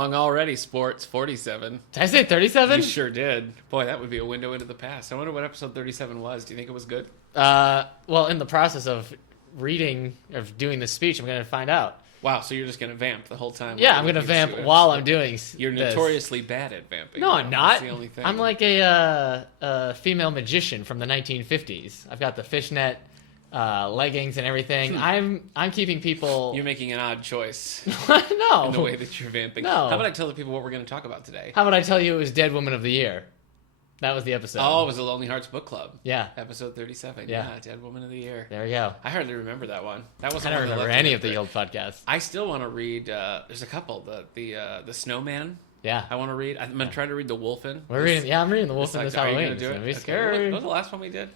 Wrong already, sports. 47. Did I say 37? You sure did. Boy, that would be a window into the past. I wonder what episode 37 was. Do you think it was good? Well, in the process of doing this speech, I'm going to find out. Wow, so you're just going to vamp the whole time? Yeah, I'm going to vamp while I'm doing You're notoriously bad at vamping. No, I'm not. That's the only thing. I'm like a female magician from the 1950s. I've got the fishnet leggings and everything. I'm keeping people... You're making an odd choice. No. In the way that you're vamping. No. How about I tell the people what we're going to talk about today? How about I tell you it was Dead Woman of the Year? That was the episode. Oh, it was the Lonely Hearts Book Club. Yeah. Episode 37. Yeah. Dead Woman of the Year. There we go. I hardly remember that one. That wasn't I don't remember any of the old podcasts. I still want to read, there's a couple. The Snowman. Yeah. I want to read. I'm going to try to read The Wolfen. I'm reading The Wolfen this Halloween. It's going to be scary. What was the last one we did?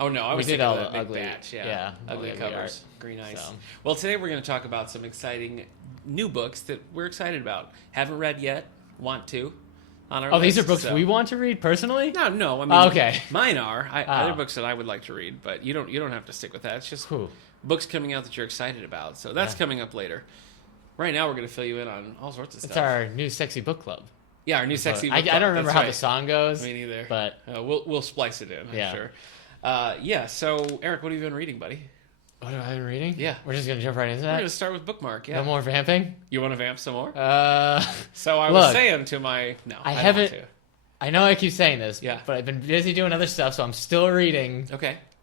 Oh, no. I was did thinking all of the that big ugly batch. Yeah. Ugly ugly covers. art. Green Ice. So. Well, today we're going to talk about some exciting new books that we're excited about. Haven't read yet. Want to. On our list, these are books we want to read personally? No. I mean, okay. Mine are. Other books that I would like to read, but you don't have to stick with that. It's just books coming out that you're excited about. So that's coming up later. Right now, we're going to fill you in on all sorts of stuff. It's our new sexy book club. Yeah, our new sexy book club. I don't remember how the song goes. Me neither. But we'll splice it in, I'm sure. So, Eric, what have you been reading, buddy? What have I been reading? Yeah. We're just going to jump right into that? We're going to start with Bookmark, yeah. No more vamping? You want to vamp some more? So I was saying to my... No, I haven't... don't want to. I know I keep saying this, yeah. But I've been busy doing other stuff, so I'm still reading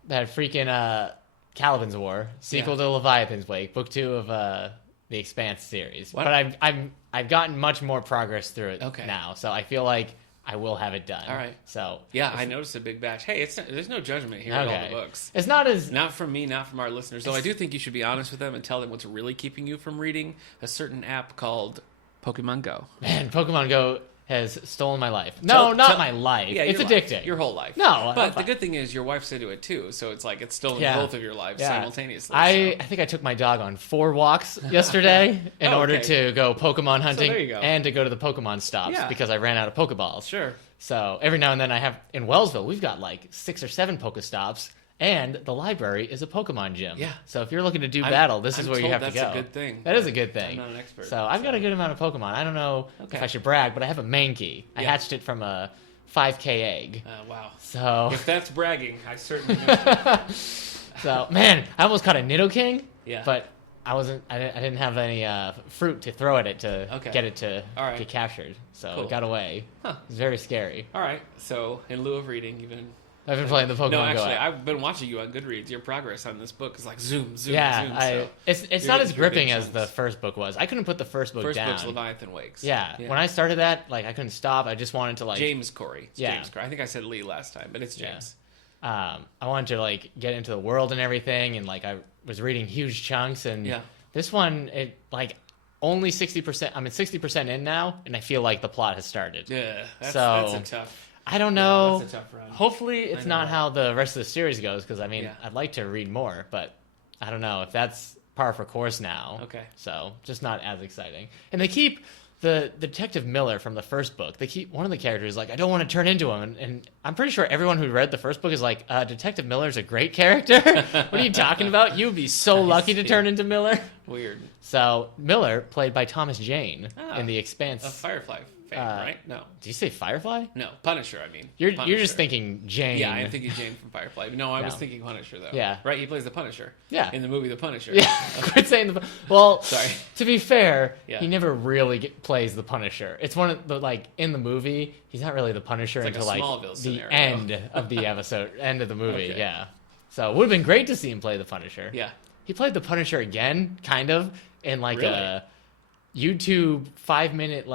that freaking Caliban's War, sequel to Leviathan's Wake, book 2 of the Expanse series. What? But I've gotten much more progress through it now, so I feel like I will have it done. All right. So I noticed a big batch. Hey, there's no judgment here in all the books. It's not from me, not from our listeners. Though I do think you should be honest with them and tell them what's really keeping you from reading a certain app called Pokemon Go. Man, Pokemon Go has stolen my life. No, not my life. Yeah, it's addicting. Your whole life. No, but the good thing is your wife's into it too, so it's like it's stolen both of your lives simultaneously. I think I took my dog on 4 walks yesterday in order to go Pokemon hunting and to go to the Pokemon stops because I ran out of Pokeballs. Sure. So every now and then I have in Wellsville we've got like 6 or 7 Pokestops. And the library is a Pokemon gym. Yeah. So if you're looking to do battle, this is where you have to go. That's a good thing. That is a good thing. I'm not an expert. So I've got a good amount of Pokemon. I don't know if I should brag, but I have a Mankey. I hatched it from a 5K egg. Wow. So if that's bragging, I certainly know. So, man, I almost caught a Nidoking. Yeah. But I didn't have any fruit to throw at it to get it to get captured. So it got away. Huh. It was very scary. All right. So in lieu of reading, I've been playing the Pokemon Go. No, actually, I've been watching you on Goodreads. Your progress on this book is like zoom, zoom, zoom. Yeah, it's not as gripping as the first book was. I couldn't put the first book down. First book's Leviathan Wakes. Yeah, when I started that, I couldn't stop. I just wanted to James Corey. James Corey. I think I said Lee last time, but it's James. I wanted to get into the world and everything, and I was reading huge chunks. And this one, only 60%. I'm at 60% in now, and I feel like the plot has started. Yeah, that's a tough. I don't know. That's a tough run. Hopefully, it's not how the rest of the series goes, because, I'd like to read more, but I don't know if that's par for course now. Okay. So, just not as exciting. And they keep the Detective Miller from the first book. They keep one of the characters I don't want to turn into him. And I'm pretty sure everyone who read the first book is like, Detective Miller's a great character. What are you talking about? You would be so lucky to turn into Miller. Weird. So, Miller, played by Thomas Jane in The Expanse. A Firefly fan, right? No. Did you say Firefly? No, Punisher, I mean. You're just thinking Jane. Yeah, I'm thinking Jane from Firefly. No, I was thinking Punisher, though. Yeah. Right, he plays the Punisher. Yeah. In the movie The Punisher. Yeah, quit saying the... Well, sorry. To be fair, he never really plays the Punisher. It's one of the, in the movie, he's not really the Punisher until, the end of the episode, end of the movie, yeah. So it would have been great to see him play the Punisher. Yeah. He played the Punisher again, kind of, in, a YouTube 5-minute,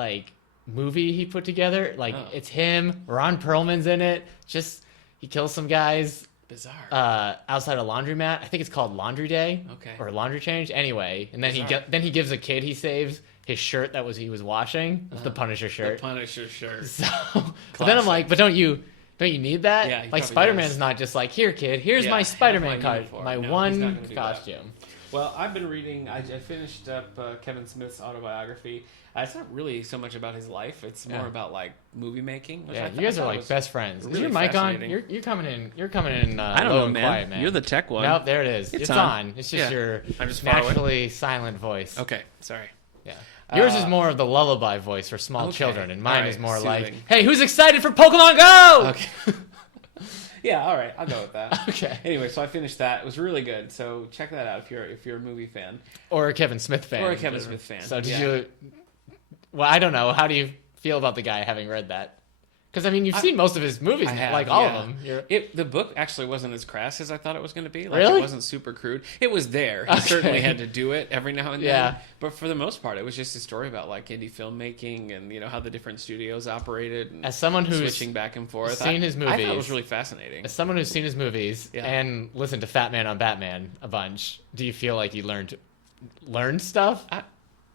movie he put together. It's him, Ron Perlman's in it, he kills some guys. Bizarre. Outside a laundromat. I think it's called Laundry Day. Okay. Or Laundry Change. Anyway, and then he gives a kid he saves his shirt he was washing, the Punisher shirt. The Punisher shirt. So, but then I'm like, but don't you need that? Yeah, Spider-Man's not just here, kid, here's my Spider-Man costume, one costume. Well, I've been reading. I finished up Kevin Smith's autobiography. It's not really so much about his life. It's more about movie making. Yeah, you guys are best friends. Really is your mic on? You're coming in. You're coming in. I don't low know, and man. Quiet, man. You're the tech one. Nope, there it is. It's on. It's just your I'm just naturally silent voice. Okay, sorry. Yeah. Yours is more of the lullaby voice for small children, and mine is more soothing. like, "Hey, who's excited for Pokemon Go?" Okay. Yeah, all right, I'll go with that. Okay. Anyway, so I finished that. It was really good. So check that out if you're a movie fan Or a Kevin Smith fan. or a Kevin Smith fan. So did you? Well, I don't know. How do you feel about the guy having read that? Because I mean, you've seen most of his movies, like all of them. The book actually wasn't as crass as I thought it was going to be. Like, Really? It wasn't super crude. It was there. He certainly had to do it every now and then. Yeah. But for the most part, it was just a story about like indie filmmaking and how the different studios operated. And As someone who's switching back and forth, seen his I thought it movies- was really fascinating. As someone who's seen his movies Yeah. and listened to Fat Man on Batman a bunch, do you feel like you learned stuff?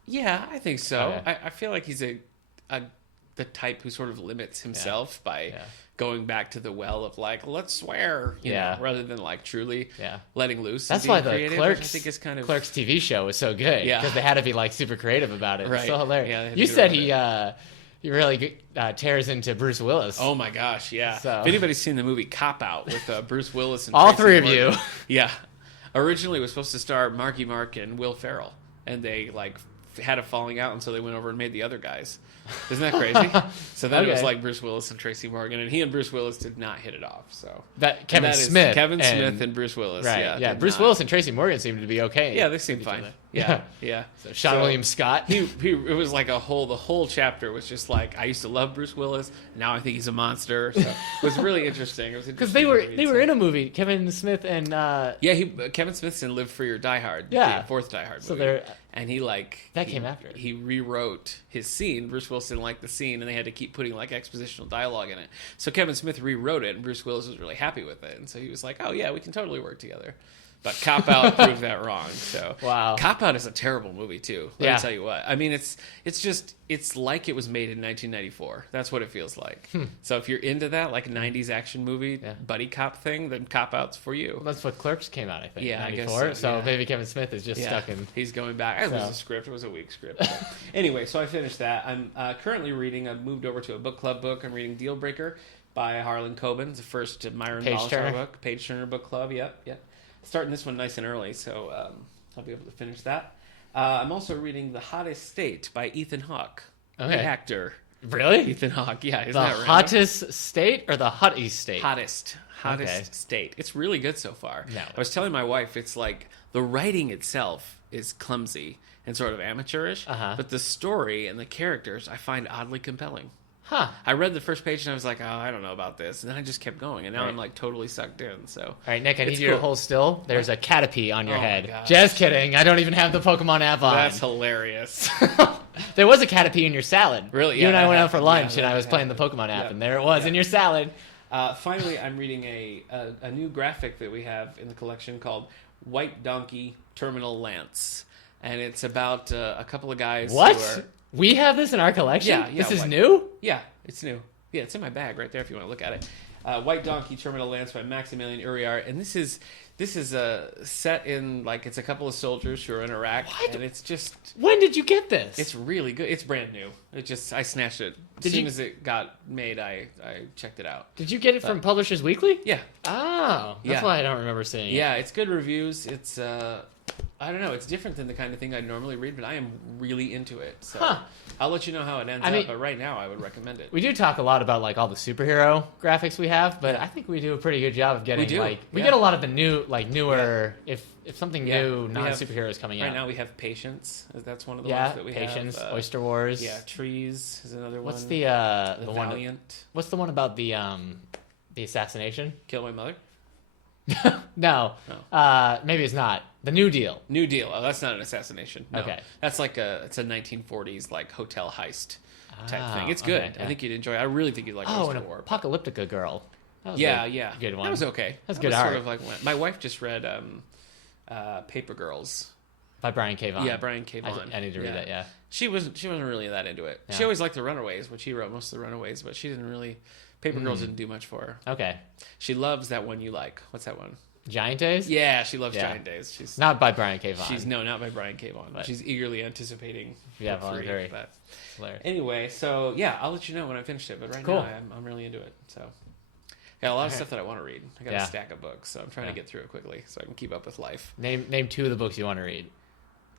Yeah, I think so. Okay. I feel like he's the type who sort of limits himself by Yeah. going back to the well of like, let's swear, you know, rather than like truly letting loose. That's and why being the creative, which Clerks, I think is kind of Clerks TV show was so good. Yeah. Because they had to be like super creative about it. Right. It's so hilarious. Yeah, they had to You do said it. he really tears into Bruce Willis. Oh my gosh, yeah. So- If anybody's seen the movie Cop Out with Bruce Willis and All Tracy three of Morgan, you. Yeah. Originally it was supposed to star Marky Mark and Will Ferrell, and they like had a falling out, and so they went over and made the other guys. Isn't that crazy? So then it was Okay. like Bruce Willis and Tracy Morgan, and he and Bruce Willis did not hit it off. So Kevin that is Smith. Kevin Smith and Bruce Willis. Right. Yeah, Yeah. did Bruce not. Willis and Tracy Morgan seemed to be okay. Yeah, they seemed each fine. other. Yeah, yeah. So Sean William Scott. It was like the whole chapter was just like, I used to love Bruce Willis, now I think he's a monster. So it was really interesting. It was Because they were in a movie, Kevin Smith and Kevin Smith's in Live Free or Die Hard. Yeah. The fourth Die Hard movie. so they're And he came after it. He rewrote his scene. Bruce Willis didn't like the scene, and they had to keep putting like expositional dialogue in it. So Kevin Smith rewrote it, and Bruce Willis was really happy with it. And so he was like, "Oh yeah, we can totally work together." But Cop Out proved that wrong. So Wow. Cop Out is a terrible movie too. Let Yeah. me tell you what. I mean, it's like it was made in 1994. That's what it feels like. So if you're into that like 90s action movie buddy cop thing, then Cop Out's for you. that's what Clerks came out, I think. Yeah, I guess 94. so, yeah. Maybe Kevin Smith is just stuck in. He's going back. It was a script. It was a weak script. But anyway, so I finished that. I'm currently reading. I've moved over to a book club book. I'm reading Deal Breaker by Harlan Coben. It's the first Myron Bolitar book. Page Turner book club. Yep. Starting this one nice and early, so I'll be able to finish that. I'm also reading The Hottest State by Ethan Hawke, the actor. Really? Ethan Hawke. Yeah, isn't The that right? hottest state or the hottest state? Hottest Okay. state. It's really good so far. No. I was telling my wife, it's like the writing itself is clumsy and sort of amateurish, but the story and the characters I find oddly compelling. Huh. I read the first page and I was like, oh, I don't know about this. And then I just kept going, and now Right. I'm like totally sucked in. So, All right, Nick, I need It's you to cool. hold still. There's a Caterpie on your Oh my head. gosh. Just kidding. I don't even have the Pokemon app on. that's hilarious. There was a Caterpie in your salad. Really? You Yeah, and I that went out for happened. lunch, Yeah, and I that was playing the happened. Pokemon app, Yeah. and there it was in your salad. Finally, I'm reading a new graphic that we have in the collection called White Donkey Terminal Lance. And it's about a couple of guys What? who are... We have this in our collection? Yeah, This is what? new? Yeah, it's new. Yeah, it's in my bag right there if you want to look at it. White Donkey Terminal Lance by Maximilian Uriart, and this is set in like it's a couple of soldiers who are in Iraq, What? and it's just When did you get this? it's really good. It's brand new. I snatched it as Did soon you- as it got made. I checked it out. Did you get it from Publishers Weekly? Yeah, Oh, that's Yeah. why I don't remember seeing it. yeah, it's good reviews. It's I don't know. It's different than the kind of thing I normally read, but I am really into it. So Huh. I'll let you know how it ends I mean- up. But right now, I would recommend it. We do talk a lot about like all the superhero graphics we have, but I think we do a pretty good job of getting do, we yeah. get a lot of the newer if something Yeah, new we non have- superhero is coming Right out. now, we have Patience. That's one of the Yeah, ones that we Patience, have. Oyster Wars. Yeah, Trees is another one. What's the one? Valiant? What's the one about the assassination? Kill My Mother? No, Oh. maybe it's not. The New Deal. New Deal. Oh, that's not an assassination. No. Okay. That's like it's a 1940s like hotel heist type Ah, thing. It's good. okay, yeah. I think you'd enjoy it. I really think you'd like Oh, Oyster an War. Apocalyptica Girl. That was Yeah, a yeah. good one. That was okay. That's That good was art. Sort of like my wife just read Paper Girls. By Brian K. Vaughan. Yeah, Brian K. Vaughan. I need to read that. Yeah. She wasn't really that into it. Yeah. She always liked The Runaways, which he wrote most of The Runaways, but she didn't really. Paper Girls didn't do much for her. Okay. She loves that one you like. What's that one? Giant Days. Yeah, she loves Yeah. Giant Days. She's Not by Brian K. Vaughan. she's not by Brian K. Vaughan. But- She's eagerly anticipating. Yeah, book three, voluntary. but Hilarious. anyway, so yeah, I'll let you know when I finished it. But right Cool. now, I'm really into it. So got a lot of stuff that I want to read. I got Yeah. a stack of books, so I'm trying to get through it quickly so I can keep up with life. Name two of the books you want to read.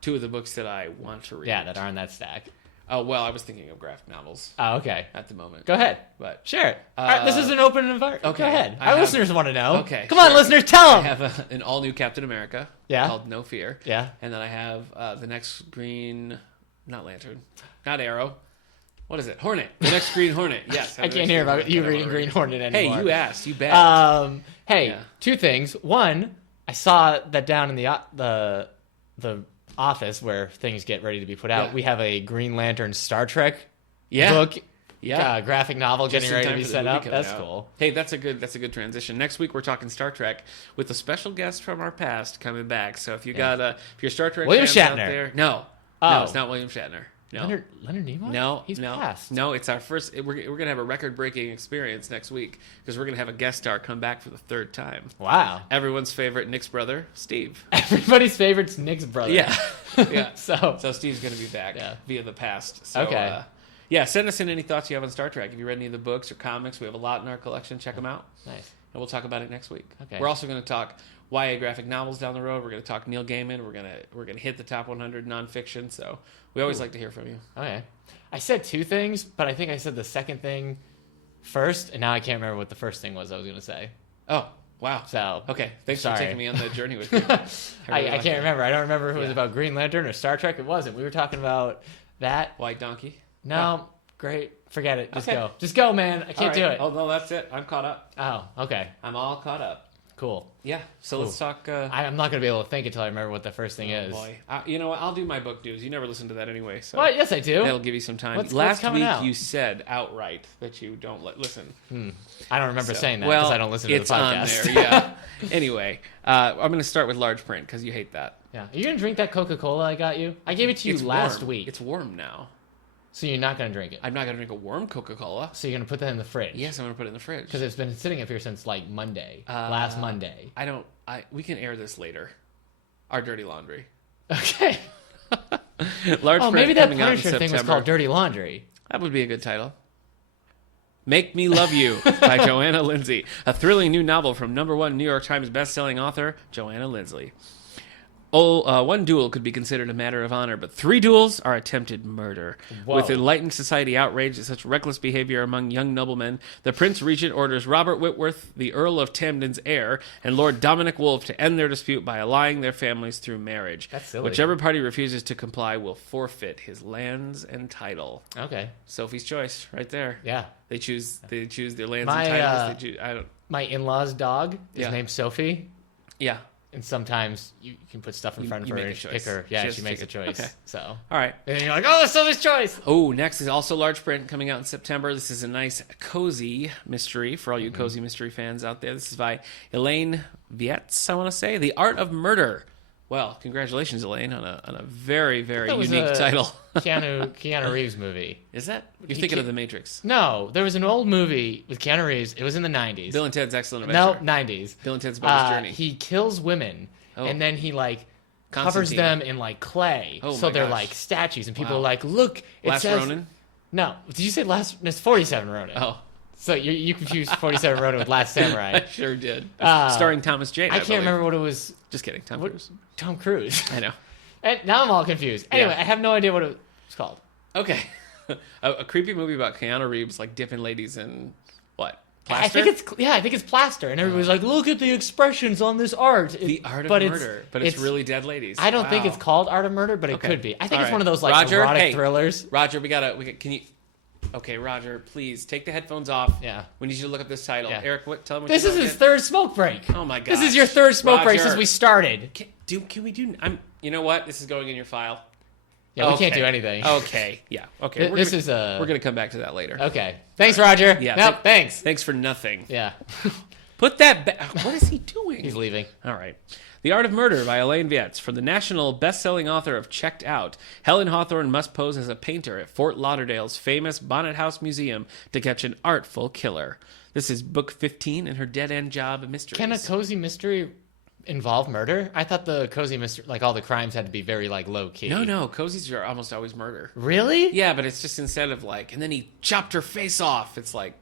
two of the books that I want to read. Yeah, that are on that stack. Oh, well, I was thinking of graphic novels Oh, okay. at the moment. Go ahead. But Share it. All right, this is an open environment. okay. Go ahead. I Our have- listeners want to know. Okay, Come on, sure. listeners, tell I them. have an all-new Captain America Yeah. called No Fear. Yeah. And then I have the next not Lantern, not Arrow. What is it? Hornet. The next Green Hornet. Yes. I can't hear about you reading Green Hornet anymore. Hey, you asked. You bet. Hey, Yeah. two things. One, I saw that down in the office where things get ready to be put out. Yeah. We have a Green Lantern Star Trek Yeah. book, Yeah. graphic novel Just getting in ready to time be for the set movie up. coming That's out. cool. Hey, that's a good transition. Next week we're talking Star Trek with a special guest from our past coming back. So if you got if you're Star Trek William fans out Shatner. there, no, Oh. it's not William Shatner. No. Leonard Nimoy? No, he's no, passed. no. It's our first. We're gonna have a record-breaking experience next week because we're gonna have a guest star come back for the third time. Wow. Everyone's favorite Nick's brother, Steve. Everybody's favorite's Nick's brother. Yeah, yeah. So Steve's gonna be back Yeah. via the past. So, Okay. yeah, send us in any thoughts you have on Star Trek. If you read any of the books or comics, we have a lot in our collection. Check them out, nice. and we'll talk about it next week. Okay. We're also going to talk YA graphic novels down the road. We're going to talk Neil Gaiman. We're gonna hit the top 100 nonfiction. So we always like to hear from you. Okay. I said two things, but I think I said the second thing first, and now I can't remember what the first thing was I was going to say. Oh, wow. So Okay, thanks Sorry. for taking me on the journey with you. I really like can't that. remember. I don't remember if it was Yeah. about Green Lantern or Star Trek. It wasn't. We were talking about that. White Donkey. No, great. Forget it. Just Okay. go. Just go, man. I can't do it. Oh, no, that's it. I'm caught up. Oh, okay. I'm all caught up. Cool. Yeah, so let's talk... I'm not going to be able to think until I remember what the first thing oh, is. boy. You know what? I'll do my book news. You never listen to that anyway, so... What? Yes, I do. That'll give you some time. What's Last coming week out? you said outright that you don't listen. I don't remember So- saying that well, because I don't listen to the it's podcast. on there, yeah. Anyway, I'm going to start with large print because you hate that. Yeah. Are you going to drink that Coca-Cola I got you? I gave it to you It's last warm. week. It's warm now. So you're not going to drink it. I'm not going to drink a warm Coca-Cola. So you're going to put that in the fridge. Yes, I'm going to put it in the fridge. Because it's been sitting up here since like Monday. Last Monday. We can air this later. Our dirty laundry. Okay. Large Oh, print maybe that coming out in Punisher thing was September. called Dirty Laundry. That would be a good title. Make Me Love You by Joanna Lindsay. A thrilling new novel from #1 New York Times bestselling author Joanna Lindsay. One duel could be considered a matter of honor, but 3 duels are attempted murder. Whoa. With enlightened society outraged at such reckless behavior among young noblemen, the Prince Regent orders Robert Whitworth, the Earl of Tamden's heir, and Lord Dominic Wolfe to end their dispute by allying their families through marriage. That's silly. Whichever party refuses to comply will forfeit his lands and title. Okay. Sophie's choice, right there. Yeah. They choose their lands My, and titles. They choose, I don't. My in-law's dog is Yeah. named Sophie. Yeah. And sometimes you can put stuff in front of you her make and a choice. pick her. She Yeah, has she to makes a pick it. choice. Okay. So. All right. And then you're like, oh, that's Sophie's choice. Oh, next is also large print coming out in September. This is a nice cozy mystery for all you cozy mystery fans out there. This is by Elaine Vietz, I want to say, The Art of Murder. Well, congratulations, Elaine, on a very, very That was unique a title. Keanu Reeves movie. Is that? You're He thinking of ca- The Matrix. No, there was an old movie with Keanu Reeves. It was in the 90s. Bill and Ted's Excellent No, Adventure. 90s. Bill and Ted's Bogus Journey. He kills women, Oh. and then he like covers Constantine. them in like clay, Oh so my they're gosh. like statues, and people Wow. are like, "Look, it Last says." Ronin? No, did you say last? It's 47 Ronin. Oh, So you confused 47 Ronin with Last Samurai. I sure did. Uh, Starring Thomas Jane. I can't believe. remember what it was. Just kidding. Tom What- Cruise. Tom Cruise. I know. And now I'm all confused. Anyway, Yeah. I have no idea what it was called. Okay. a creepy movie about Keanu Reeves, like dipping ladies in what? Plaster? I think it's plaster, and everybody's like, "Look at the expressions on this art." The Art of but Murder, but it's really dead ladies. I don't think Wow. it's called Art of Murder, but it Okay. could be. I think All it's right. one of those like Roger, erotic hey. thrillers. Roger, can you? Okay, Roger, please take the headphones off. Yeah. We need you to look up this title. Yeah. Eric, tell me what This you is wrote his again. third smoke break. Oh my god. This is your third smoke break Roger. since we started. Can we do? You know what? This is going in your file. Yeah, we can't Okay. do anything. Okay. Yeah. Okay. We're We're gonna come back to that later. Okay. Thanks, Roger. Yeah, Nope, thanks. Thanks for nothing. Yeah. Put that back. What is he doing? He's leaving. All right. The Art of Murder by Elaine Vietz. From the national best-selling author of Checked Out, Helen Hawthorne must pose as a painter at Fort Lauderdale's famous Bonnet House Museum to catch an artful killer. This is book 15 in her dead-end job mysteries. Can a cozy mystery involve murder? I thought the cozy mystery, like all the crimes had to be very like low key. No. Cozies are almost always murder. Really? Yeah, but it's just instead of like, and then he chopped her face off. It's like,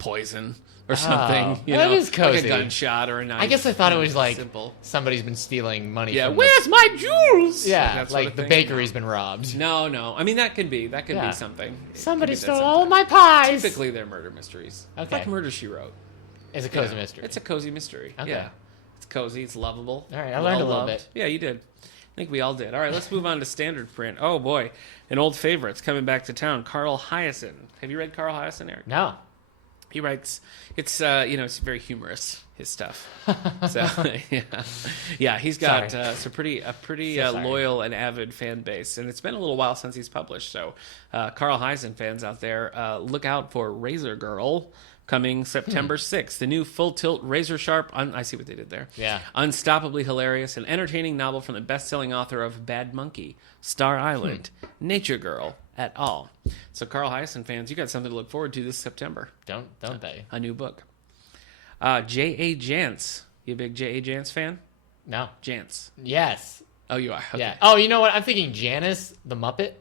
poison or something. That is cozy. Like a gunshot or a knife. I guess I thought it was like simple. Somebody's been stealing money. Yeah, from where's my jewels? Yeah, that like the bakery's been robbed. No. I mean, that could be something. Somebody It could be that stole all my pies. Typically, they're murder mysteries. Okay. Like Murder, She Wrote. It's a cozy mystery. It's a cozy mystery. Okay. Yeah. It's cozy. It's lovable. All right, I learned a little well-loved. bit. Yeah, you did. I think we all did. All right, let's move on to standard print. Oh, boy. An old favorite's coming back to town. Carl Hyacin. Have you read Carl Hyacin, Eric? No. He writes, it's it's very humorous, his stuff. So yeah, he's got a pretty loyal and avid fan base, and it's been a little while since he's published. So Carl Hyacin fans out there, look out for Razor Girl coming September 6th. The new full tilt, razor sharp. I see what they did there. Yeah, unstoppably hilarious and entertaining novel from the best-selling author of Bad Monkey, Star Island, Nature Girl, et al. So Carl Hyacin fans, you got something to look forward to this September. Don't they? A new book. J.A. Jance. You a big J.A. Jance fan? No. Jance. Yes. Oh, you are? Okay. Yeah. Oh, you know what? I'm thinking Janice the Muppet.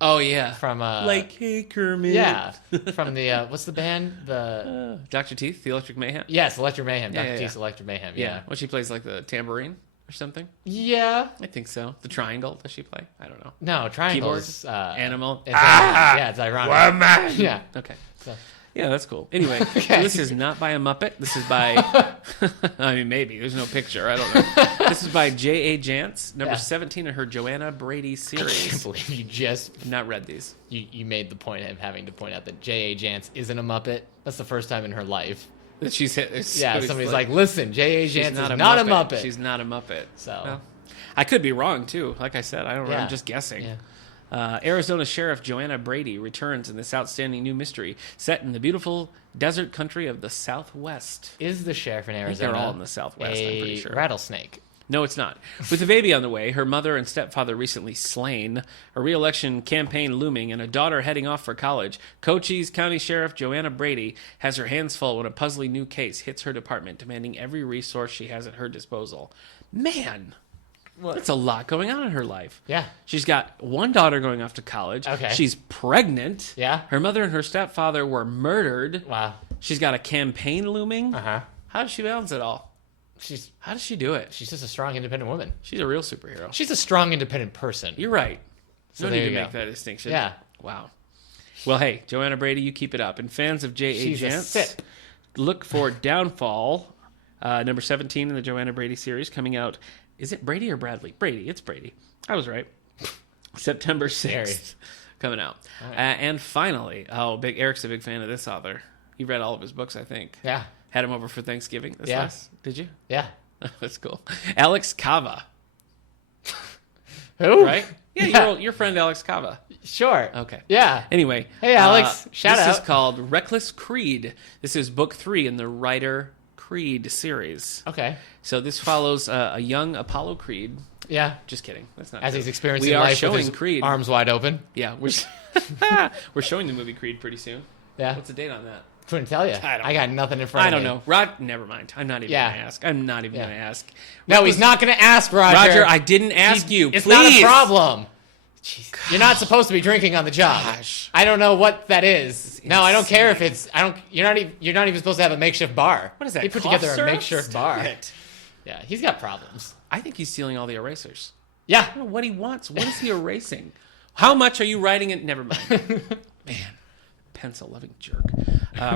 Oh, yeah. From like, hey, Kermit. Yeah. From the what's the band? The Dr. Teeth, the Electric Mayhem. Yes, Electric Mayhem. Yeah, Dr. Teeth's Electric Mayhem. Yeah. Well, she plays like the tambourine or something. Yeah. I think so. The triangle, does she play? I don't know. No, triangles. Animal. Yeah, it's ironic. Woman. Yeah. Okay. So. Yeah, that's cool. Anyway, Okay. This is not by a Muppet. This is by, I mean, maybe. There's no picture. I don't know. This is by J.A. Jance, number 17 in her Joanna Brady I series. can't believe you just I've not read these. you made the point of having to point out that J.A. Jance isn't a Muppet. That's the first time in her life. That she's hit. Yeah, somebody's like, listen, J.A. Jance she's is not a Muppet. She's not a Muppet. So. Well, I could be wrong, too. Like I said, I don't know. Yeah. I'm just guessing. Yeah. Arizona Sheriff Joanna Brady returns in this outstanding new mystery set in the beautiful desert country of the Southwest. Is the sheriff in I think Arizona they're all in the Southwest, I'm pretty sure. Rattlesnake? No, it's not. With a baby on the way, her mother and stepfather recently slain, a re-election campaign looming, and a daughter heading off for college, Cochise County Sheriff Joanna Brady has her hands full when a puzzling new case hits her department, demanding every resource she has at her disposal. Man, that's a lot going on in her life. Yeah. She's got one daughter going off to college. Okay. She's pregnant. Yeah. Her mother and her stepfather were murdered. Wow. She's got a campaign looming. Uh-huh. How does she balance it all? How does she do it? She's just a strong, independent woman. She's a real superhero. She's a strong, independent person. You're right. So no there need to you make go. that distinction. Yeah. Wow. Well, hey, Joanna Brady, you keep it up. And fans of J.A. She's a Jance, sip. look for Downfall, number 17 in the Joanna Brady series, coming out. Is it Brady or Bradley? Brady. It's Brady. I was right. September 6th. Coming out. Right. And finally, Eric's a big fan of this author. You read all of his books, I think. Yeah. Had him over for Thanksgiving this Yeah. last. Did you? Yeah. That's cool. Alex Cava. Who? Right? Yeah, your friend Alex Cava. Sure. Okay. Yeah. Anyway. Hey, Alex. Shout out. This is called Reckless Creed. This is book 3 in the Ryder Creed series. Okay. So this follows a young Apollo Creed. Yeah. Just kidding. That's not As true. he's experiencing we are life showing with his Creed. arms wide open. Yeah, we're showing the movie Creed pretty soon. Yeah. What's the date on that? Couldn't tell you. I got nothing in front I of me. don't know. Rod, never mind. I'm not even Yeah. going to ask. I'm not even Yeah. going to ask. No, he's not going to ask, Roger. Roger, I didn't ask you. It's Please. not a problem. You're not supposed to be drinking on the job. Gosh. I don't know what that is. No, I don't care if insane. it's. I don't. You're not even supposed to have a makeshift bar. What is that? He put cough together syrup? a makeshift Stop bar. it. Yeah, he's got problems. I think he's stealing all the erasers. Yeah. I don't know what he wants. What is he erasing? How much are you writing it? Never mind. Man, pencil-loving jerk.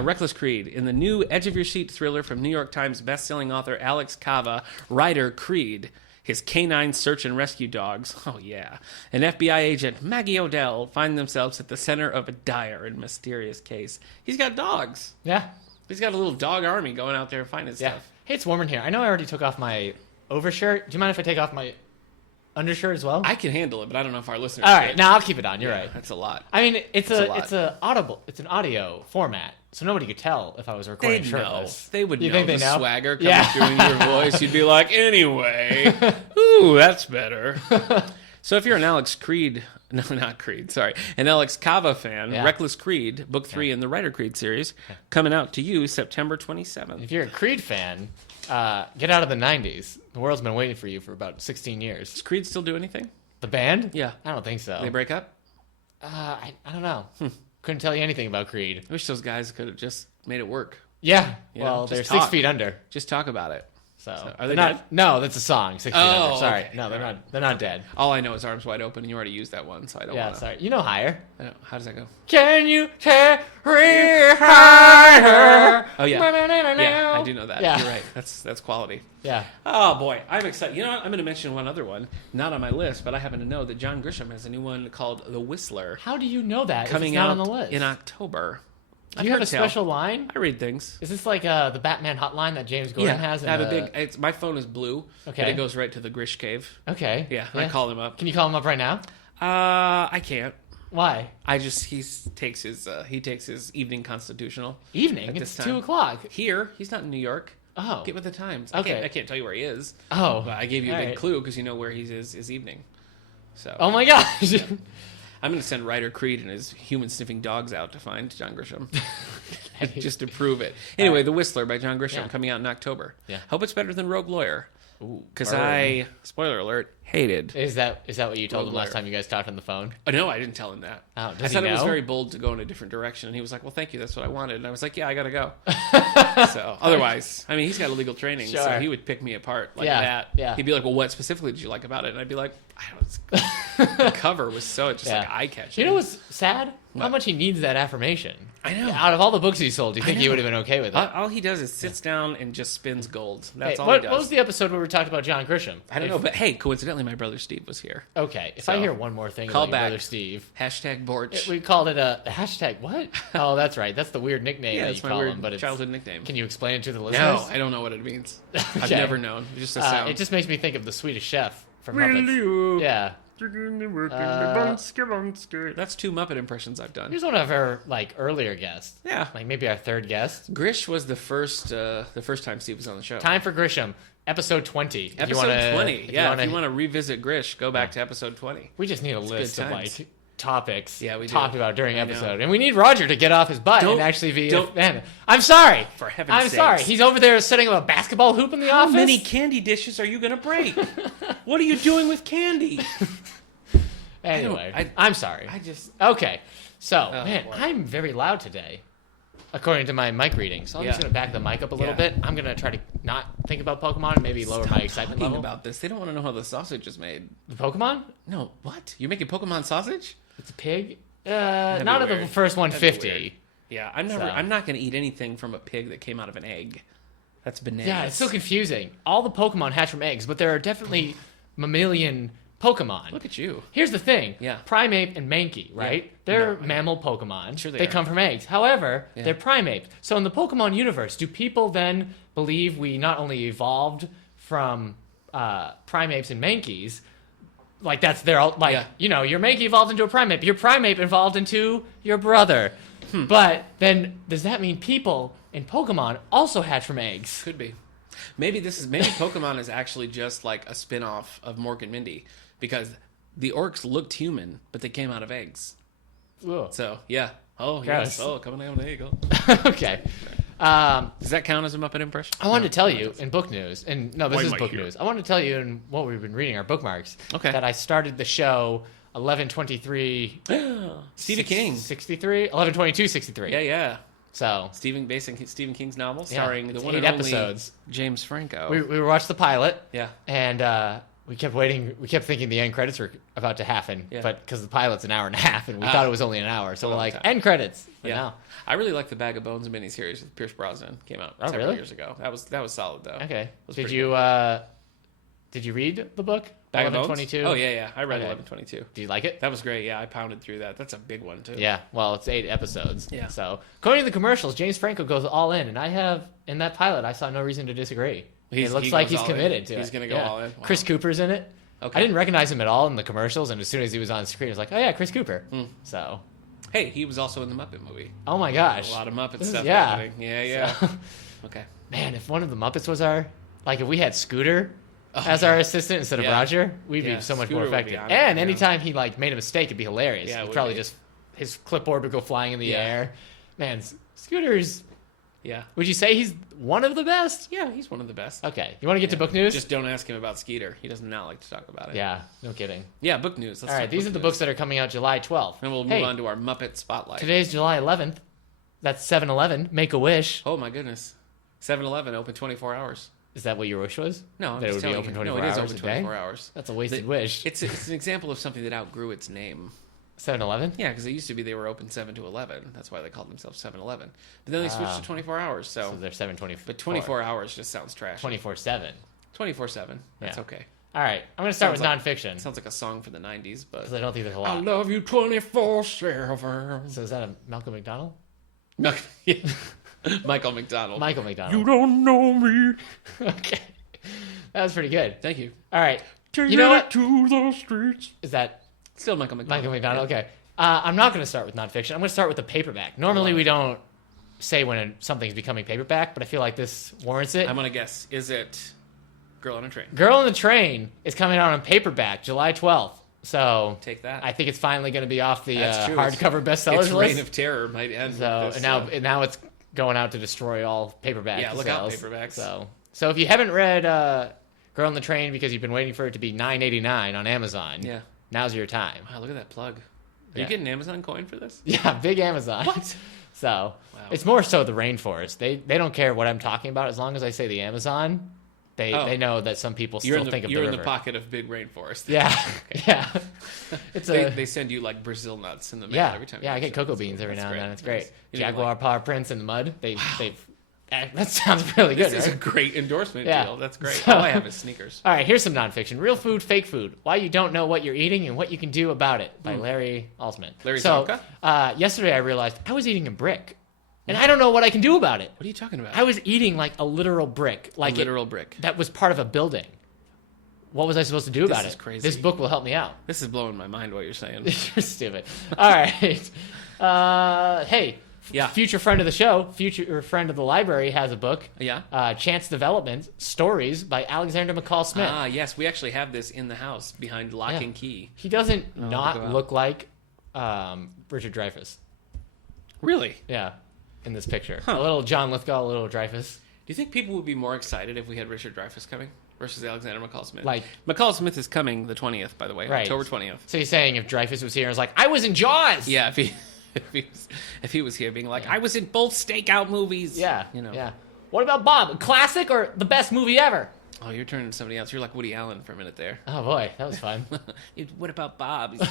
Reckless Creed. In the new edge-of-your-seat thriller from New York Times bestselling author Alex Cava, Ryder Creed, his canine search and rescue dogs, oh yeah, and FBI agent Maggie Odell find themselves at the center of a dire and mysterious case. He's got dogs. Yeah. He's got a little dog army going out there finding Yeah. stuff. Hey, it's warm in here. I know I already took off my overshirt. Do you mind if I take off my undershirt as well? I can handle it, but I don't know if our listeners All right. can. No, I'll keep it on. You're Yeah, right. That's a lot. I mean, it's a lot. it's an audio format, so nobody could tell if I was recording They'd know. shirtless. They would You know think the they know? swagger coming Yeah. through in your voice. You'd be like, anyway, ooh, that's better. So if you're an Alex Creed, no, not Creed, sorry, an Alex Cava fan, Yeah. Reckless Creed, book 3 in the Ryder Creed series, coming out to you September 27th. If you're a Creed fan, get out of the 90s. The world's been waiting for you for about 16 years. Does Creed still do anything? The band? Yeah. I don't think so. They break up? I don't know. Couldn't tell you anything about Creed. I wish those guys could have just made it work. Yeah. You Well, know, they're just 6 talk. feet under. Just talk about it. So are they're they not. dead? No, that's a song. 6 feet under. Sorry. Okay. No, they're not. They're not dead. All I know is Arms Wide Open, and you already used that one, so I don't Yeah. want to. Sorry. You know Higher. How does that go? Can you carry higher? Oh, yeah. Yeah, I do know that. Yeah. You're right. That's quality. Yeah. Oh, boy. I'm excited. You know what? I'm going to mention one other one. Not on my list, but I happen to know that John Grisham has a new one called The Whistler. How do you know that? Coming if it's not out on the list? in October. Do you have a special line? I read things. Is this like the Batman hotline that James Gordon has? I have a big. My phone is blue. Okay. And it goes right to the Grish cave. Okay. Yeah, I call him up. Can you call him up right now? I can't. Why? He takes his evening constitutional. Evening? At It's this 2 time. o'clock. Here, he's not in New York. Oh. Get with the times. Okay. I can't tell you where he is. Oh. But I gave you a big right. clue because you know where he is evening. So. Oh my gosh. I'm going to send Ryder Creed and his human sniffing dogs out to find John Grisham. Just to prove it. Anyway, right. The Whistler by John Grisham Yeah. coming out in October. Yeah. Hope it's better than Rogue Lawyer. Because burn. spoiler alert, hated. Is that what you told Rogue him last Lawyer. time you guys talked on the phone? Oh, no, I didn't tell him that. Oh, I does he thought it was know? very bold to go in a different direction. And he was like, well, thank you. That's what I wanted. And I was like, yeah, I got to go. So otherwise, I mean, he's got illegal training. So Sure. he would pick me apart like Yeah, that. yeah. He'd be like, well, what specifically did you like about it? And I'd be like, I don't know. The cover was so just like eye-catching. You know what's sad? How What? much he needs that affirmation. I know. Out of all the books he sold, do you think he know. would have been okay with it? All he does is sits down and just spins gold. That's Hey, all what, he does. what was the episode where we talked about John Grisham? I don't know, but hey, coincidentally, my brother Steve was here. Okay, if So, I hear one more thing call about your back. brother Steve, Hashtag Borch. we called it a hashtag. What? Oh, that's right. That's the weird nickname Yeah, that it's you my call weird him. But it's, childhood nickname. Can you explain it to the listeners? No, I don't know what it means. I've Okay. never known. It's just a sound. It just makes me think of the Swedish Chef from Will Muppets. you? Yeah. That's 2 Muppet impressions I've done. Here's one of our earlier guests. Yeah. Like maybe our third guest. Grish was the first time Steve was on the show. Time for Grisham, episode 20. If you Episode wanna- 20. if Yeah, you wanna- if you want to revisit Grish, go back to episode 20. We just need a list good of times. topics Yeah, we do. talked about during I know. episode, and we need Roger to get off his butt Don't- and actually be. don't- I'm sorry. For heaven's I'm sakes. sorry. He's over there setting up a basketball hoop in the How office. many candy dishes are you going to break? What are you doing with candy? Anyway, I- I'm sorry. I just... Okay, so Oh, man, boy. I'm very loud today, according to my mic reading. So I'm just Yeah. gonna back the mic up a little Yeah. bit. I'm gonna try to not think about Pokemon and maybe lower my excitement Talking level. about this. They don't want to know how the sausage is made. The Pokemon? No, what? You're making Pokemon sausage? It's a pig. be Not at the weird. first That'd be 150. weird. Yeah, I'm not going to eat anything from a pig that came out of an egg. That's bananas. Yeah, it's so confusing. All the Pokemon hatch from eggs, but there are definitely mammalian Pokemon. Look at you. Here's the thing. Yeah. Primeape and Mankey, right? Yeah. They're No, mammal Pokemon. Sure they they are. come from eggs. However, Yeah. they're primates. So in the Pokemon universe, do people then believe we not only evolved from primates and Mankeys, like that's their Yeah. your Mankey evolved into a primate. Your primate evolved into your brother. But then does that mean people in Pokemon also hatch from eggs? Could be. Maybe Pokemon is actually just like a spin-off of Mork and Mindy because the orcs looked human, but they came out of eggs. Ugh. So, yeah. Oh, Gross. yes. Oh, coming out of an egg. Okay. Does that count as a Muppet impression? I wanted to tell you in book news, and no, Why this is am I book here? news. I wanted to tell you in what we've been reading, our bookmarks, Okay. that I started the show 11/23 Stephen King. 63, 11/22/63. Yeah. So Stephen King's novel Yeah, starring the it's one 8 and only episodes. James Franco. we watched the pilot, Yeah. and we kept waiting. We kept thinking the end credits were about to happen, Yeah. but because the pilot's an hour and a half, and we thought it was only an hour, so we're long like time. end credits. But Yeah. no. I really like the Bag of Bones miniseries with Pierce Brosnan. Came out Oh, several really? years ago. That was solid though. Okay. was Did pretty you read the book? Bag of Bones? 11/22? Oh yeah. I read Okay. 11/22. Do you like it? That was great. Yeah, I pounded through that. That's a big one too. Yeah, well, it's 8 episodes. Yeah. So, according to the commercials, James Franco goes all in, and in that pilot, I saw no reason to disagree. He It looks like goes he's all in. committed to it. He's gonna go all in. Wow. Chris Cooper's in it. Okay. I didn't recognize him at all in the commercials, and as soon as he was on screen, I was like, oh yeah, Chris Cooper. So, Hey, he was also in the Muppet movie. oh my gosh. A lot of Muppet This is- stuff yeah. happening. Yeah. So- Okay. Man, if one of the Muppets was if we had Scooter as our assistant instead of Yeah. Roger, we'd Yeah, be so much Scooter more would be effective. on it, And yeah. anytime he made a mistake, it'd be hilarious. Yeah, it It'd would probably be. just his clipboard would go flying in the Yeah. air. Man, Scooter's. Yeah. Would you say he's one of the best? Yeah, he's one of the best. Okay. You want to get to book news? Just don't ask him about Skeeter. He does not like to talk about it. Yeah, no kidding. Yeah, book news. Let's All right, talk these are the news. books that are coming out July 12th. And we'll move Hey, on to our Muppet spotlight. Today's July 11th. That's 7-Eleven. Make-A-Wish. Oh, my goodness. 7-Eleven open 24 hours. Is that what your wish was? No, I'm that it just would be telling open you. 24 No, it is hours open a day? 24 hours. That's a wasted wish. It's an example of something that outgrew its name. 7-Eleven? Yeah, because it used to be they were open 7 to 11. That's why they called themselves 7-Eleven. But then they switched to 24 hours. So they're 7/24. But 24 hours just sounds trash. 24/7. 24/7. That's Yeah. okay. All right, I'm going to start Sounds with like- nonfiction Sounds like a song for the 90s, but because I don't think there's a I lot. love you 24/7. So is that a Malcolm McDonald? No, Michael McDonald. Michael McDonald. You don't know me. Okay. That was pretty good. Thank you. All right. Take You know what? to the streets. Is that Still Michael McDonald. Michael McDonald? Okay. I'm not going to start with nonfiction. I'm going to start with the paperback. Normally, we don't say when something's becoming paperback, but I feel like this warrants it. I'm going to guess. Is it Girl on a Train? Girl on the Train is coming out on paperback July 12th. So Take that. I think it's finally going to be off the That's true. hardcover bestsellers Its reign list. of terror might end So with this. and now it's going out to destroy all paperback Yeah, look out, sales. paperbacks. So if you haven't read Girl on the Train because you've been waiting for it to be $9.89 on Amazon, Yeah. now's your time. Wow, look at that plug. Are Yeah. you getting Amazon coin for this? Yeah, big Amazon. What? So Wow. it's more so the rainforest. They don't care what I'm talking about as long as I say the Amazon. They know that some people You're still in think of the you're in river. the pocket of big rainforest. Yeah, yeah. It's They send you like Brazil nuts in the mail yeah, every time. yeah. you I get ship. cocoa That's beans every that's now and then. It's Nice. great. You didn't Jaguar like- paw prints in the mud. That sounds really good. This is right? a great endorsement Yeah. deal. That's great. So- All I have is sneakers. All right, here's some nonfiction. Real food, fake food. Why you don't know what you're eating and what you can do about it by Larry Alsman. Larry so, Zonka? yesterday I realized I was eating a brick. And I don't know what I can do about it. What are you talking about? I was eating like a literal brick. Like a literal brick. that was part of a building. What was I supposed to do about is it? crazy. This book will help me out. This is blowing my mind. What you're saying? You're stupid. All right. Hey, Yeah. future friend of the show, future friend of the library has a book. Yeah. Chance Development, Stories by Alexander McCall Smith. Ah, yes. We actually have this in the house behind lock Yeah. and key. He doesn't go not out. look like Richard Dreyfuss. Really? Yeah, in this picture. Huh. A little John Lithgow, a little Dreyfuss. Do you think people would be more excited if we had Richard Dreyfuss coming versus Alexander McCall Smith? Like- McCall Smith is coming the 20th, by the way, Right. October 20th. So he's saying if Dreyfuss was here and was like, I was in Jaws! Yeah, if he was here, being like, I was in both Stakeout movies. Yeah, you know. yeah. What about Bob? Classic or the best movie ever? Oh, you're turning to somebody else. You're like Woody Allen for a minute there. Oh, boy, that was fun. Dude, what about Bob? He's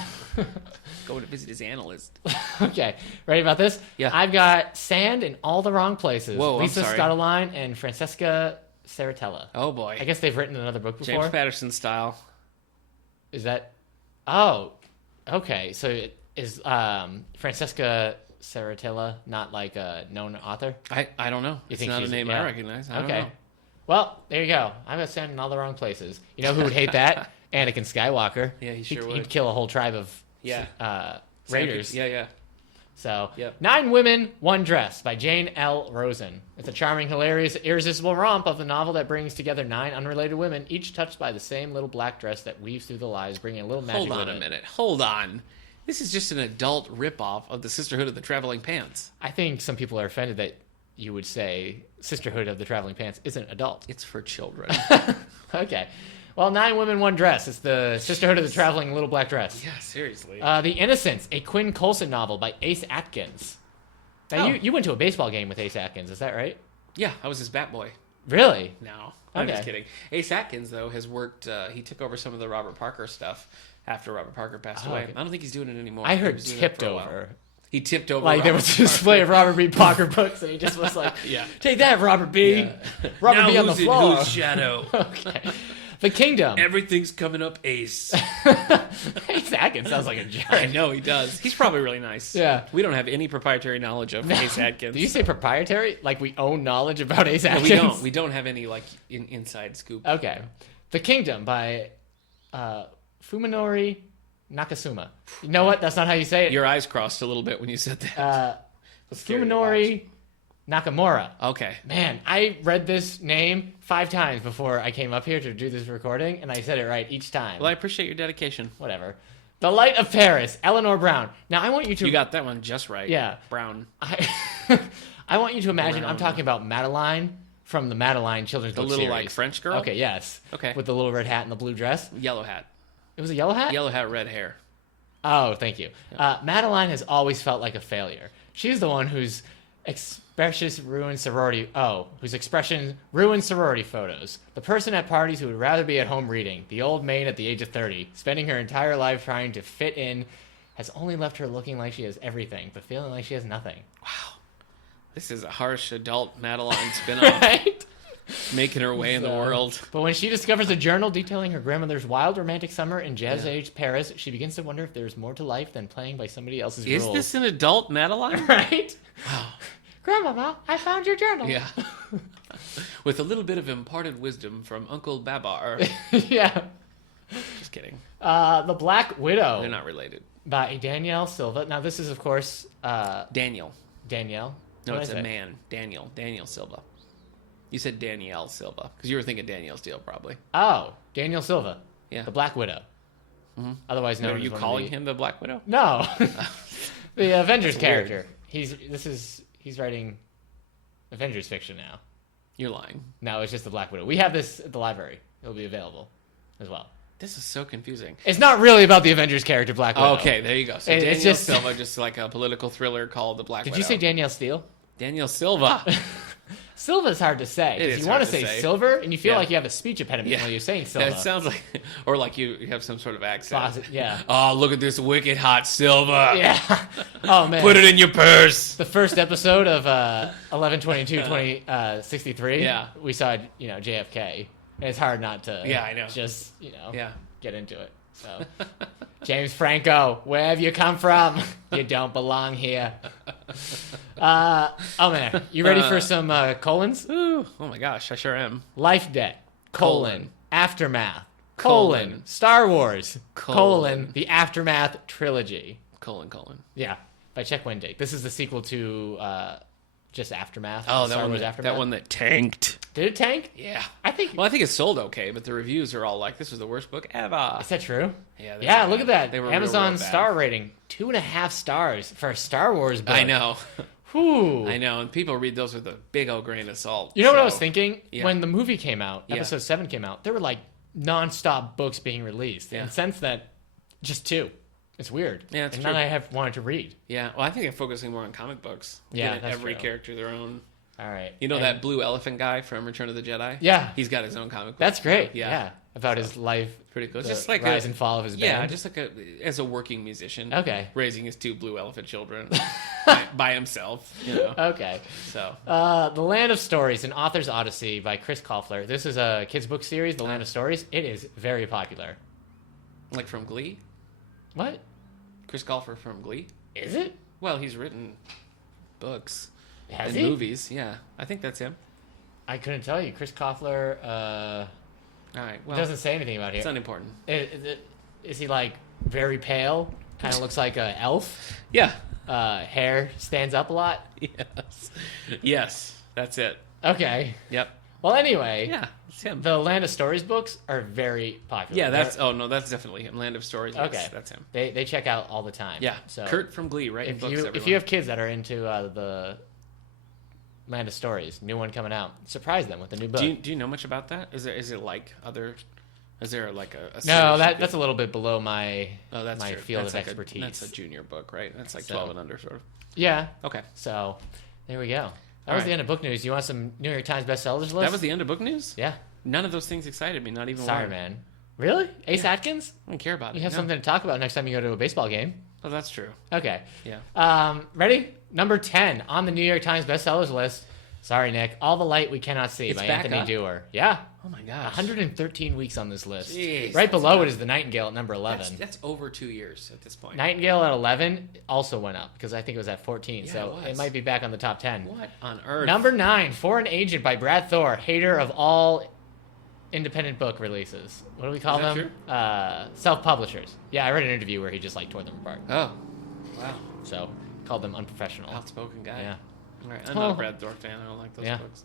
going to visit his analyst. Okay, ready about this? Yeah. I've got Sand in All the Wrong Places. Whoa, I'm Lisa sorry. Scottaline and Francesca Saratella. Oh boy, I guess they've written another book before. James Patterson style. Is that? Oh, okay. So it is Francesca Saratella not like a known author? I don't know. It's think not a she's- name yeah. I recognize. I don't Okay. know. Well, there you go. I've got Sand in All the Wrong Places. You know who would hate that? Anakin Skywalker. Yeah, he sure he'd, would. He'd kill a whole tribe of Yeah. raiders. Yeah, yeah. So, Yep. 9 Women, One Dress by Jane L. Rosen. It's a charming, hilarious, irresistible romp of the novel that brings together 9 unrelated women, each touched by the same little black dress that weaves through the lives, bringing a little magic Hold on with a it. minute. Hold on. This is just an adult ripoff of the Sisterhood of the Traveling Pants. I think some people are offended that you would say Sisterhood of the Traveling Pants isn't adult. It's for children. Okay. Well, 9 Women, One Dress. It's the Sisterhood of the Traveling Little Black Dress. Yeah, seriously. The Innocents, a Quinn Coulson novel by Ace Atkins. Now, Oh. you went to a baseball game with Ace Atkins, is that right? Yeah, I was his bat boy. Really? No, I'm Okay. just kidding. Ace Atkins, though, has worked. He took over some of the Robert Parker stuff after Robert Parker passed Oh, away. okay. I don't think he's doing it anymore. I He heard was doing it tipped for a while. over. He tipped over. Like there Robert was a display of Robert B. Parker books, and he just was like, Yeah. take that, Robert B. Yeah. Robert Now B. on the who's in floor. whose shadow? Okay. The Kingdom. Everything's coming up, Ace. Ace Atkins sounds like a I jerk. know he does. He's probably really nice. Yeah. We don't have any proprietary knowledge of Ace Atkins. Do you say proprietary? Like we own knowledge about Ace No, Atkins? we don't. We don't have any like inside scoop. Okay. The Kingdom by Fuminori Nakasuma. You know what? That's not how you say it. Your eyes crossed a little bit when you said that. scary to Fuminori Nakamura. Okay. Man, I read this name 5 times before I came up here to do this recording, and I said it right each time. Well, I appreciate your dedication. Whatever. The Light of Paris, Eleanor Brown. Now, I want you to... You got that one just right. Yeah. Brown. I want you to imagine Brown. I'm talking about Madeline from the Madeline children's The book little, series. like, French girl? Okay, yes. Okay. With the little red hat and the blue dress. Yellow hat. It was a yellow hat? Yellow hat, red hair. Oh, thank you. Madeline has always felt like a failure. She's the one who's Expressions ruin sorority. Oh, whose expression ruins sorority photos. The person at parties who would rather be at home reading. The old maid at the age of 30, spending her entire life trying to fit in, has only left her looking like she has everything, but feeling like she has nothing. Wow. This is a harsh adult Madeline spinoff. Right? Making her way in the world. But when she discovers a journal detailing her grandmother's wild romantic summer in jazz-age Paris, she begins to wonder if there's more to life than playing by somebody else's rules. Is this an adult Madeline? Right? Wow. Grandmama, I found your journal. Yeah. With a little bit of imparted wisdom from Uncle Babar. Yeah. Just kidding. The Black Widow. They're not related. By Danielle Silva. Now, this is, of course... Daniel. Danielle? No, it's a man. Daniel Silva. You said Danielle Silva, because you were thinking Danielle Steele, probably. Oh, Daniel Silva. Yeah. The Black Widow. Mm-hmm. Otherwise known Are as you calling him the Black Widow? No. The Avengers That's character. He's writing Avengers fiction now. You're lying. No, it's just the Black Widow. We have this at the library. It'll be available as well. This is so confusing. It's not really about the Avengers character Black Widow. Oh, okay, there you go. So It's Danielle Silva, just like a political thriller called The Black Widow. Did you say Danielle Steele? Danielle Silva. Silva's hard to say. It is You want to hard to say say. silver, and you feel Yeah. like you have a speech impediment while you're saying Silva. It sounds like, or like you have some sort of accent. Yeah. Oh, look at this wicked hot Silva. Yeah. Oh, man. Put it in your purse. The first episode of 11/22/2063. Yeah. We saw, JFK. And it's hard not to. Yeah, I know. Just, Yeah. get into it. So, James Franco, where have you come from? You don't belong here. Oh man, you ready for some colons? Ooh, oh my gosh, I sure am. Life Debt, Colon. Aftermath, Colon. Star Wars, Colon. the Aftermath trilogy. Colon. Yeah, by Chuck Wendig. This is the sequel to just Aftermath. Oh, Star Wars that Aftermath. one that tanked. Did it tank? Yeah. I think. Well, I think it sold okay, but the reviews are all like, "This was the worst book ever." Is that true? Yeah. Yeah, look at that. They were Amazon real bad. star rating 2.5 stars for a Star Wars book. I know. Whew. I know, and people read those with a big old grain of salt. You know what I so- was thinking? Yeah. When the movie came out, Yeah. episode 7 came out, there were like non-stop books being released. Yeah. And since that, just 2. It's weird. Yeah, it's and true. none I have wanted to read. Yeah, well, I think they're focusing more on comic books. Yeah, Giving that's every true. character their own. All right. You know And that blue elephant guy from Return of the Jedi? Yeah. He's got his own comic book. That's great. Yeah. Yeah. About his life. Pretty cool. The Just like rise and fall of his Yeah, band. just like as a working musician. Okay. Raising his 2 blue elephant children by himself. Okay. So. The Land of Stories, an author's odyssey by Chris Koffler. This is a kids' book series, The Land of Stories. It is very popular. Like from Glee? What? Chris Golfer from Glee? Is it? Well, he's written books Has and he? movies. Yeah, I think that's him. I couldn't tell you. Chris Koffler, All right, well, doesn't say anything about it's here. unimportant. Is he like very pale? Kind of looks like an elf. Yeah. Hair stands up a lot. Yes. Yes, that's it. Okay. Yep. Well, anyway. Yeah, it's him. The Land of Stories books are very popular. Yeah, that's that's definitely him. Land of Stories. Yes, Okay. that's him. They check out all the time. Yeah. So Kurt from Glee, writing books. if you have kids that are into the Land of Stories, new one coming out, surprise them with a new book. do you know much about that? Is it like other? Is there like a No, series that's a little bit below my that's my true. field That's of like expertise. That's a junior book, right? That's like So- 12 and under, sort of. Yeah. Okay. So there we go. That All was right. the end of book news. You want some New York Times bestsellers list? That was the end of book news? Yeah. None of those things excited me, not even Sorry, one. man. Really? Ace Atkins? I don't care about it. You have no. something to talk about next time you go to a baseball game. Oh, that's true. Okay. Yeah. Ready? Number 10 on the New York Times bestsellers list. Sorry, Nick. All the Light We Cannot See It's by back Anthony up? Dewar. Yeah. Oh my gosh. 113 weeks on this list. Jeez, right that's below enough. it is The Nightingale at number 11. That's over 2 years at this point. Nightingale at 11 also went up because I think it was at 14. Yeah, so it was. it might be back on the top 10. What on earth? Number 9, Foreign Agent by Brad Thor, hater of all independent book releases. What do we call Is them? that Self-publishers. Yeah, I read an interview where he just like tore them apart. Oh. Wow. So called them unprofessional. Outspoken guy. Yeah. All right. I'm Well, not a Brad Thor fan. I don't like those yeah. books.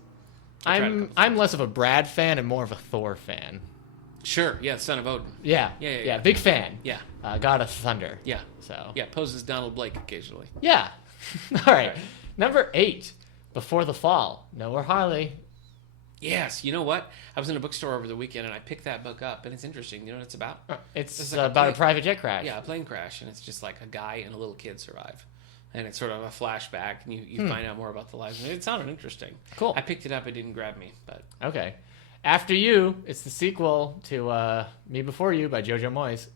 I tried a couple I'm less of a Brad fan and more of a Thor fan. Sure. Yeah. Son of Odin. Yeah. Yeah. Big fan. Yeah. God of Thunder. Yeah. So. Yeah. Poses Donald Blake occasionally. Yeah. All right. Right. Number 8, Before the Fall. Noah Harley. Yes. You know what? I was in a bookstore over the weekend and I picked that book up, and it's interesting. You know what it's about? It's It's like a about a plane- private jet crash. Yeah, a plane crash, and it's just like a guy and a little kid survive. and it's sort of a flashback, and you find out more about the lives. And it sounded interesting. Cool. I picked it up. It didn't grab me, but Okay. After You, it's the sequel to Me Before You by Jojo Moyes.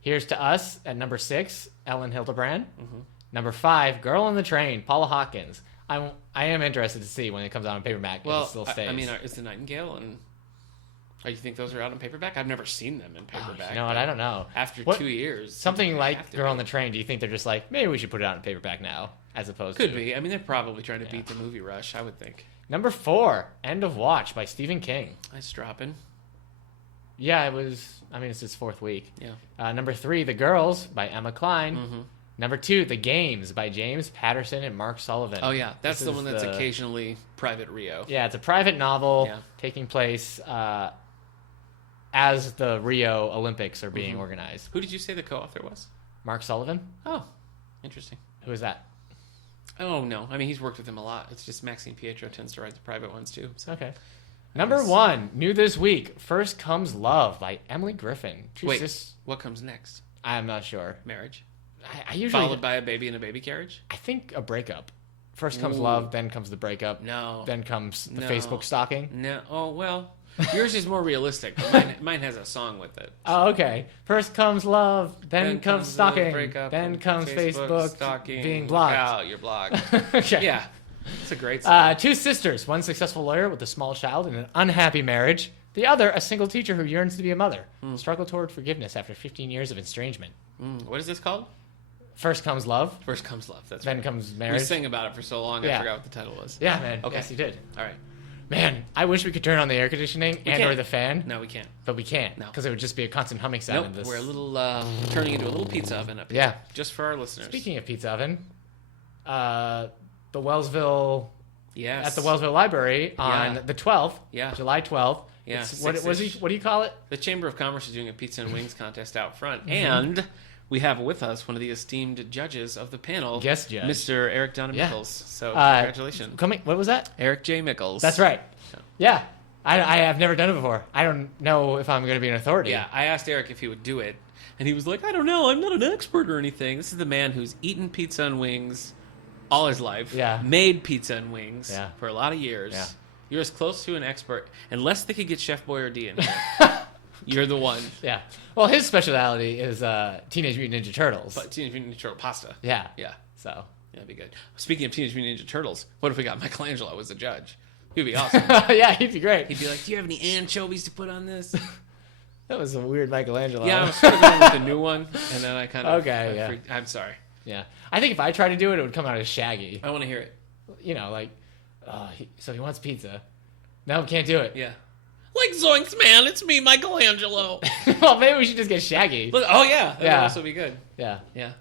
Here's to Us at number 6, Ellen Hildebrand. Number 5, Girl on the Train, Paula Hawkins. I am interested to see when it comes out on paperback. well, if it still stays. I mean, is the Nightingale and you think those are out on paperback? I've never seen them in paperback. No, I don't know. After 2 years, Something they like have to Girl be. on the Train. Do you think they're just like, maybe we should put it out in paperback now, as opposed Could to be. I mean, they're probably trying to beat the movie rush, I would think. Number 4, End of Watch by Stephen King. Nice dropping. Yeah, it was. I mean, it's his 4th week. Yeah. Number 3, The Girls by Emma Cline. Number 2, The Games by James Patterson and Mark Sullivan. Oh yeah, that's This the is one that's occasionally Private Rio. Yeah, it's a private novel Yeah. taking place as the Rio Olympics are being organized. Who did you say the co-author was? Mark Sullivan? Oh, interesting. Who is that? Oh no, I mean he's worked with him a lot. It's just Maxine Pietro tends to write the private ones too. So. Okay. Number 1, new this week, First Comes Love by Emily Griffin. Wait, what comes next? I'm not sure. Marriage, I usually followed by a baby in a baby carriage. I think a breakup. First comes Ooh. love, then comes the breakup. No. Then comes the No. Facebook stalking. No. Oh well, yours is more realistic. But mine has a song with it. Oh, okay. First comes love, then comes the stalking, breakup, then comes Facebook stalking, being Look blocked. out, you're blocked. Okay. Yeah, it's a great song. 2 sisters, one successful lawyer with a small child in an unhappy marriage. The other, a single teacher who yearns to be a mother. Struggle toward forgiveness after 15 years of estrangement. What is this called? First comes love, First comes love. That's then right. comes We marriage. sang about it for so long, I Yeah. forgot what the title was. Yeah, man. Okay. Yes, you did. All right. Man, I wish we could turn on the air conditioning and can't. or the fan, No, we can't. but we can't No. because it would just be a constant humming sound. Nope. in this. We're a little turning into a little pizza oven up here. Yeah. Just for our listeners. Speaking of pizza oven, the Wellsville Yes. at the Wellsville Library on Yeah. the 12th, Yeah. July 12th. Yeah, It's- what do you 6-ish. call it? The Chamber of Commerce is doing a pizza and wings contest out front, and we have with us one of the esteemed judges of the panel, Guest judge. Mr. Eric Donna Yeah. Mickles. So congratulations, Coming. What was that? Eric J. Mickles. That's right. Yeah. I have never done it before. I don't know if I'm going to be an authority. Yeah, I asked Eric if he would do it, and he was like, "I don't know. I'm not an expert or anything." This is the man who's eaten pizza and wings all his life. Yeah. Made pizza and wings Yeah. for a lot of years. Yeah. You're as close to an expert, unless they could get Chef Boyardee in here. You're the one. Yeah. Well, his specialty is Teenage Mutant Ninja Turtles. But Teenage Mutant Ninja Turtle pasta. yeah. Yeah. So. Yeah, that'd be good. Speaking of Teenage Mutant Ninja Turtles, what if we got Michelangelo as a judge? He'd be awesome. Yeah, he'd be great. He'd be like, "Do you have any anchovies to put on this?" That was a weird Michelangelo. Yeah, I was sort of going with the new one, and then I kind of Okay, yeah. I'm sorry. Yeah. I think if I tried to do it, it would come out as Shaggy. I want to hear it. You know, like, so he wants pizza. No, can't do it. Yeah. Like zoinks, man! It's me, Michelangelo. Well, maybe we should just get Shaggy. Look, oh yeah, that would Yeah. also be good. Yeah. Yeah.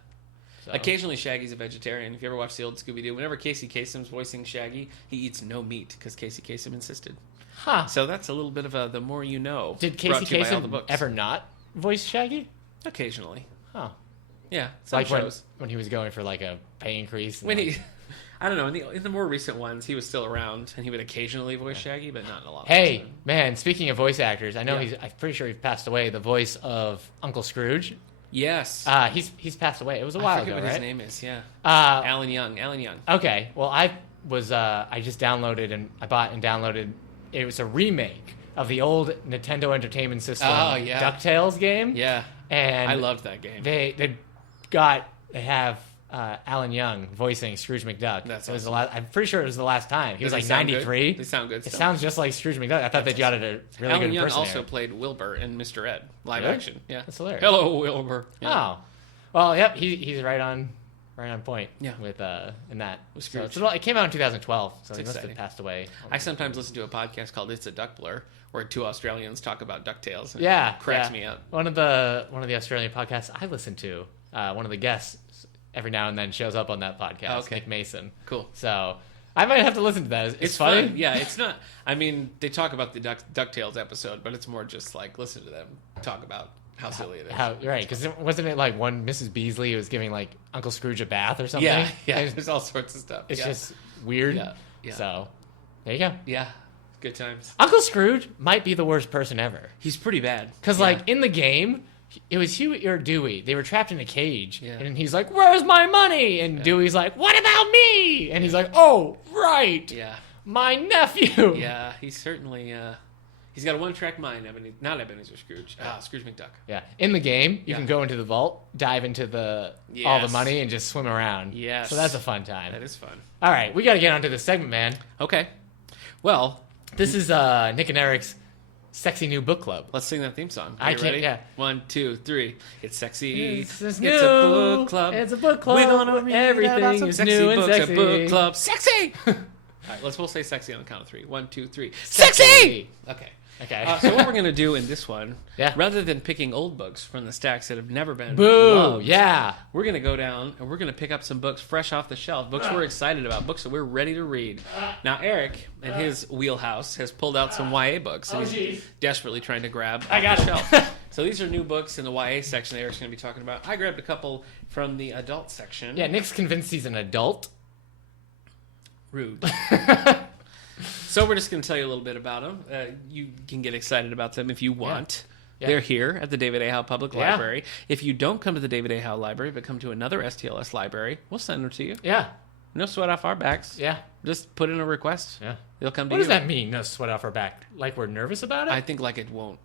So. Occasionally, Shaggy's a vegetarian. If you ever watch the old Scooby Doo, whenever Casey Kasem's voicing Shaggy, he eats no meat because Casey Kasem insisted. Huh. So that's a little bit of a the more you know. Did brought Casey to you by all the Kasem books. ever not voice Shaggy? Occasionally. Huh. Yeah, some Like shows. when he was going for like a pay increase. and When like- he, I don't know, in the more recent ones, he was still around, and he would occasionally voice Shaggy, but not in a lot. Hey, man, speaking of voice actors, I know Yeah. I'm pretty sure he passed away. The voice of Uncle Scrooge. Yes. He's passed away. It was a I while forget ago, what right? his name is. Yeah. Uh, Alan Young. Alan Young. okay. Well, I just downloaded and I bought and downloaded. It was a remake of the old Nintendo Entertainment System Oh, yeah. DuckTales game. Yeah. And I loved that game. They have Alan Young voicing Scrooge McDuck. That's it was the awesome. last. I'm pretty sure it was the last time. He was Does like it sound good? 93. They sound good It still. sounds just like Scrooge McDuck. I thought they got it a really Alan good Young impersonator. also played Wilbur in Mr. Ed live Really? action. Yeah. That's hilarious. Hello, Wilbur. Yeah. Oh, well, yep. He's right on point. Yeah. With in that. With So Scrooge. it came out in 2012, so he must exciting. have passed away. I sometimes listen to a podcast called It's a Duck Blur, where two Australians talk about DuckTales. and Yeah, it cracks yeah. me up. One of the Australian podcasts I listen to, one of the guests every now and then shows up on that podcast. Oh, okay. Nick Mason. Cool. So I might have to listen to that. It's funny. fun. Yeah, it's not. I mean, they talk about the DuckTales episode, but it's more just like listen to them talk about how silly it is. Right? Because wasn't it like one Mrs. Beasley who was giving like Uncle Scrooge a bath or something? Yeah, yeah. And There's all sorts of stuff. it's yeah. just weird. Yeah, yeah. So there you go. Yeah, good times. Uncle Scrooge might be the worst person ever. He's pretty bad. Because, Yeah. like, in the game, it was Huey or Dewey. They were trapped in a cage, and he's like, "Where's my money?" And Dewey's like, "What about me?" And he's like, "Oh, right, my nephew." Yeah, he's certainly he's got a one-track mind. Not Ebenezer Scrooge. Scrooge McDuck. Yeah, in the game, you can go into the vault, dive into all the money, and just swim around. Yes, so that's a fun time. That is fun. All right, we got to get onto the segment, man. Okay, well, this is Nick and Eric's sexy new book club. Let's sing that theme song. I can't. Ready? Yeah. 1, 2, 3. It's sexy. It's a book club. It's a book club. We're gonna read everything is sexy new and books sexy. at book club. Sexy. All right, we'll say sexy on the count of 3. 1, 2, 3. Sexy. Okay. Okay. So what we're gonna do in this one, Yeah. rather than picking old books from the stacks that have never been Boo. loved, Yeah. we're gonna go down and we're gonna pick up some books fresh off the shelf, books we're excited about, books that we're ready to read. Now Eric, in his wheelhouse, has pulled out some YA books, and he's desperately trying to grab I got off the it. shelf. So these are new books in the YA section that Eric's gonna be talking about. I grabbed a couple from the adult section. Yeah. Nick's convinced he's an adult. Rude. So we're just going to tell you a little bit about them. You can get excited about them if you want. Yeah. They're here at the David A. Howe Public Yeah. Library. If you don't come to the David A. Howe Library, but come to another STLS library, we'll send them to you. Yeah. No sweat off our backs. Yeah. Just put in a request. Yeah. They'll come to What you. does that mean? No sweat off our back? Like we're nervous about it? I think like it won't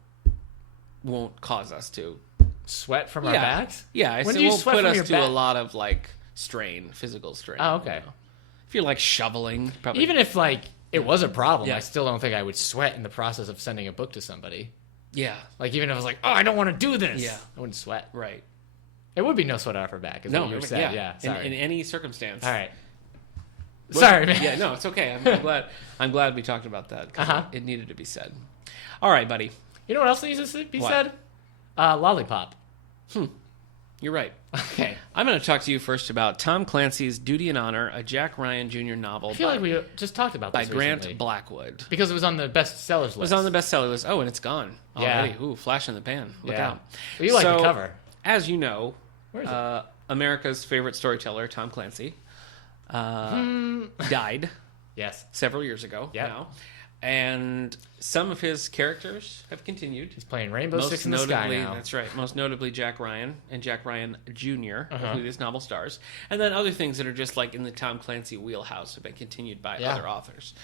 cause us to. Sweat from our backs? Yeah. When So do you it won't sweat put from us your to back? a lot of like strain, physical strain. Oh, okay. You know? If you're like shoveling, probably. Even if like it was a problem, Yeah. I still don't think I would sweat in the process of sending a book to somebody. Yeah. Like even if I was like, "Oh, I don't want to do this," Yeah. I wouldn't sweat. Right. It would be no sweat off our back. Is No. what you said. Yeah. Sorry. In any circumstance. All right. Sorry, man. Yeah, no, it's okay. I'm glad we talked about that. 'Cause it needed to be said. All right, buddy. You know what else needs to be What? said? Lollipop. You're right. Okay. I'm going to talk to you first about Tom Clancy's Duty and Honor, a Jack Ryan Jr. novel I feel like we just talked about by this Grant recently. Blackwood. Because it was on the bestsellers list. It was on the bestseller list. Oh, and it's gone Yeah. already. Ooh, flash in the pan. Look Yeah. out. Well, you like the So, cover. As you know, Where is it? America's favorite storyteller, Tom Clancy, died Yes. several years ago Yep. now. And some of his characters have continued. He's playing Rainbow Six in the Sky now. That's right. Most notably Jack Ryan and Jack Ryan Jr., who this novel stars. And then other things that are just like in the Tom Clancy wheelhouse have been continued by other authors.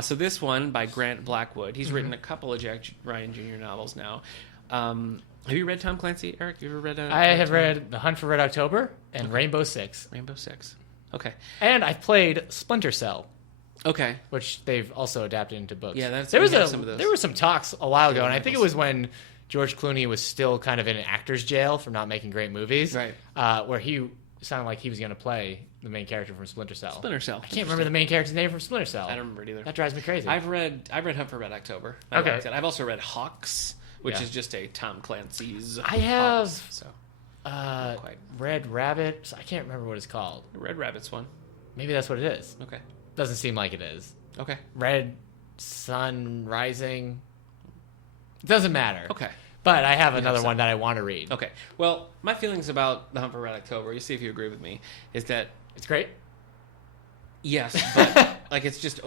So this one by Grant Blackwood. He's written a couple of Jack Ryan Jr. novels now. Have you read Tom Clancy, Eric? You ever read I have read The Hunt for Red October and Rainbow Six. Rainbow Six. Okay. And I've played Splinter Cell, Okay. which they've also adapted into books. Yeah, that's- there we was have some of those. there were some talks a while ago, and I think it novels. was when George Clooney was still kind of in an actor's jail for not making great movies. Right. Where he sounded like he was going to play the main character from Splinter Cell. Splinter Cell. I can't remember the main character's name from Splinter Cell. I don't remember it either. That drives me crazy. I've read Hunt for Red October. I Okay. liked it. I've also read Hawks, which Yeah. is just a Tom Clancy's. I have Hawks, so quite. Red Rabbit. I can't remember what it's called. the Red Rabbit's one. Maybe that's what it is. Okay. Doesn't seem like it is. Okay. Red Sun Rising. Doesn't matter. Okay. But I have another some. one that I want to read. Okay. Well, my feelings about The Hunt for Red October, you see if you agree with me, is that It's great. yes, but like it's just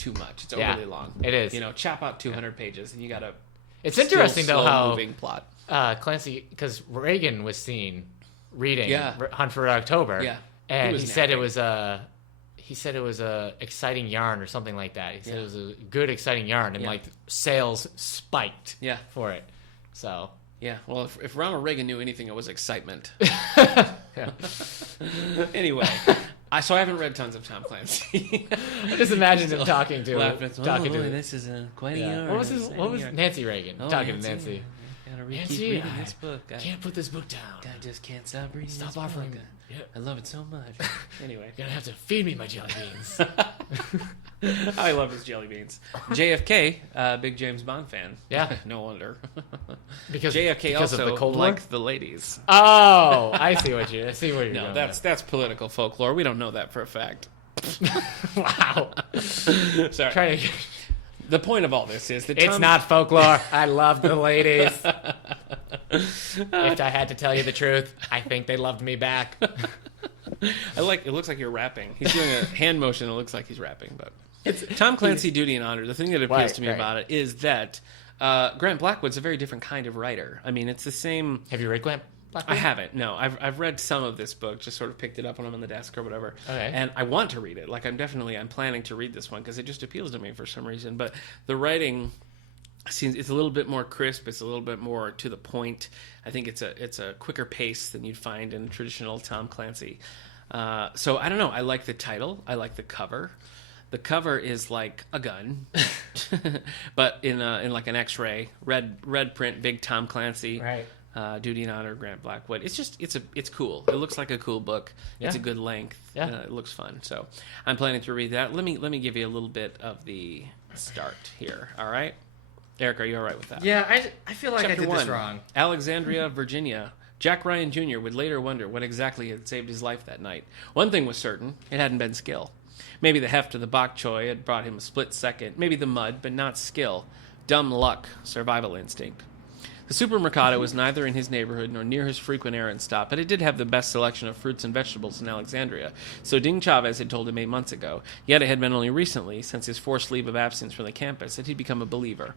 too much. It's Yeah, overly long. it is. You know, chop out 200 pages and you got to It's interesting though how moving plot. Clancy, because Reagan was seen reading Yeah. Hunt for Red October. Yeah. And was he said it napping. was a exciting yarn or something like that. He said Yeah. it was a good exciting yarn, and Yeah. like sales spiked. Yeah. For it. So Yeah. Well, if Ronald Reagan knew anything, it was excitement. yeah. Anyway, I haven't read tons of Tom Clancy. I just imagine him talking to this is quite a yeah. yarn. What was Nancy Reagan talking to Nancy? Gotta Nancy, keep reading I this book. I Can't put this book down. just can't stop reading. Stop this book. offering. Yeah. I love it so much. Anyway, You're gonna have to feed me my jelly beans. I love his jelly beans. JFK, big James Bond fan. Yeah. No wonder. Because JFK because also of the Cold War? liked the ladies. Oh, I see what you're No, going that's political folklore. We don't know that for a fact. with. Wow. Sorry. Trying to, The point of all this is that it's not folklore. I love the ladies. If I had to tell you the truth, I think they loved me back. It looks like you're rapping. He's doing a hand motion. It looks like he's rapping, but it's Tom Clancy Duty and Honor. The thing that appeals Right, to me right. about it is that Grant Blackwood's a very different kind of writer. I mean, it's the same. Have you read Grant Blackwood? I haven't. No, I've read some of this book. Just sort of picked it up when I'm on the desk or whatever. Okay. And I want to read it. Like I'm planning to read this one because it just appeals to me for some reason. But the writing seems it's a little bit more crisp. It's a little bit more to the point. I think it's a quicker pace than you'd find in traditional Tom Clancy. So I don't know. I like the title. I like the cover. The cover is like a gun, but in like an X-ray, red print, big Tom Clancy. Right. Duty and Honor, Grant Blackwood. It's cool. It looks like a cool book. Yeah. It's a good length. Yeah. It looks fun. So I'm planning to read that. Let me give you a little bit of the start here. All right, Eric, are you all right with that? Yeah, I feel like Chapter I did 1, this wrong. Alexandria, Virginia. Jack Ryan Jr. would later wonder what exactly had saved his life that night. One thing was certain: it hadn't been skill. Maybe the heft of the bok choy had brought him a split second. Maybe the mud, but not skill. Dumb luck, survival instinct. The supermercado was neither in his neighborhood nor near his frequent errand stop, but it did have the best selection of fruits and vegetables in Alexandria. So Ding Chavez had told him 8 months ago. Yet it had been only recently, since his forced leave of absence from the campus, that he'd become a believer.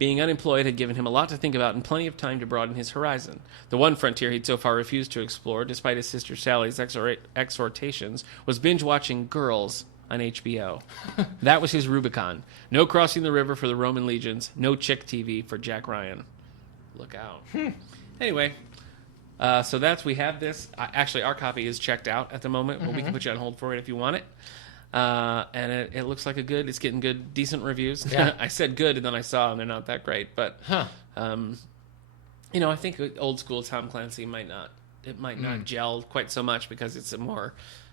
Being unemployed had given him a lot to think about and plenty of time to broaden his horizon. The one frontier he'd so far refused to explore, despite his sister Sally's exhortations, was binge-watching Girls on HBO. That was his Rubicon. No crossing the river for the Roman legions. No chick TV for Jack Ryan. Look out. Anyway, so we have this. Actually, our copy is checked out at the moment, but we can put you on hold for it if you want it. And it looks like it's getting good, decent reviews. Yeah. I said good, and then I saw them. They're not that great. But, I think old school Tom Clancy might not gel quite so much because it's a more,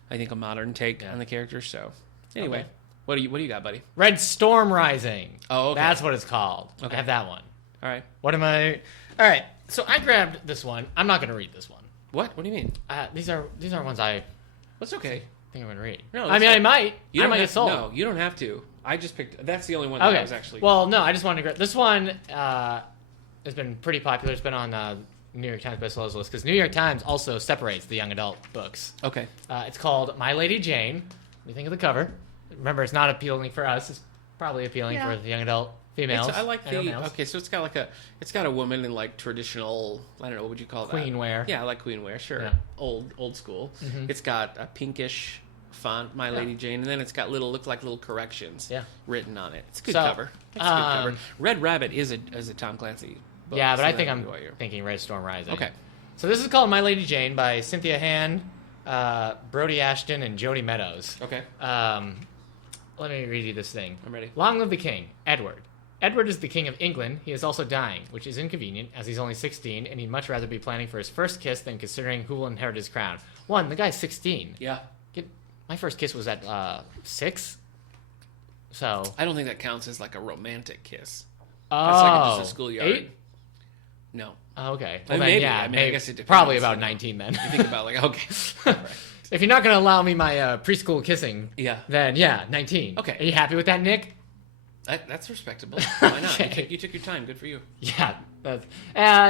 I think, a modern take on the characters. So, anyway, Okay. what do you got, buddy? Red Storm Rising. Oh, okay. That's what it's called. Okay. I have that one. All right. What am I? All right. So I grabbed this one. I'm not going to read this one. What? What do you mean? These are ones I That's okay. think I'm going to read. No, I mean, I might. You I don't might have, get sold. No, you don't have to. I just picked. That's the only one that Okay. I was actually. Well, no, I just wanted to grab this one. Has been pretty popular. It's been on New York Times bestsellers list because New York Times also separates the young adult books. Okay. It's called My Lady Jane. What do you think of the cover? Remember, it's not appealing for us. It's probably appealing for the young adult females. I like and males. Okay, so it's got a woman in like traditional. I don't know what would you call that? Queen wear. Yeah, I like queen wear. Sure. Yeah. Old school. Mhm. It's got a pinkish font, My Lady Jane, and then it's got look like little corrections written on it. It's a good cover. It's a good cover. Red Rabbit is a Tom Clancy book. Yeah, but so I think that I'm would be why you're- thinking Red Storm Rising. Okay. So this is called My Lady Jane by Cynthia Hand, Brody Ashton, and Jody Meadows. Okay. Let me read you this thing. I'm ready. Long live the king, Edward. Edward is the king of England. He is also dying, which is inconvenient, as he's only 16, and he'd much rather be planning for his first kiss than considering who will inherit his crown. The guy's 16. Yeah. My first kiss was at 6. So. I don't think that counts as like a romantic kiss. Oh. That's like just a schoolyard. 8? No. Oh, okay. I mean, then, maybe. yeah, I mean, I guess it depends, probably about you know. 19 then. You think about like, okay. Right. If you're not going to allow me my preschool kissing, Yeah. then 19. Okay. Are you happy with that, Nick? That's respectable. Why not? Okay. You took your time. Good for you. Yeah.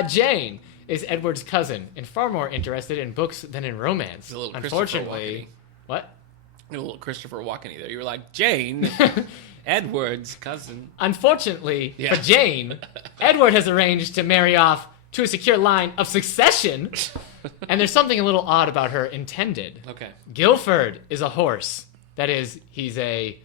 Jane is Edward's cousin and far more interested in books than in romance. It's a little Unfortunately, what? A little Christopher Walken either. You were like, Jane, Edward's cousin. Unfortunately for Jane, Edward has arranged to marry off to a secure line of succession, and there's something a little odd about her intended. Okay. Guilford is a horse. That is, he's a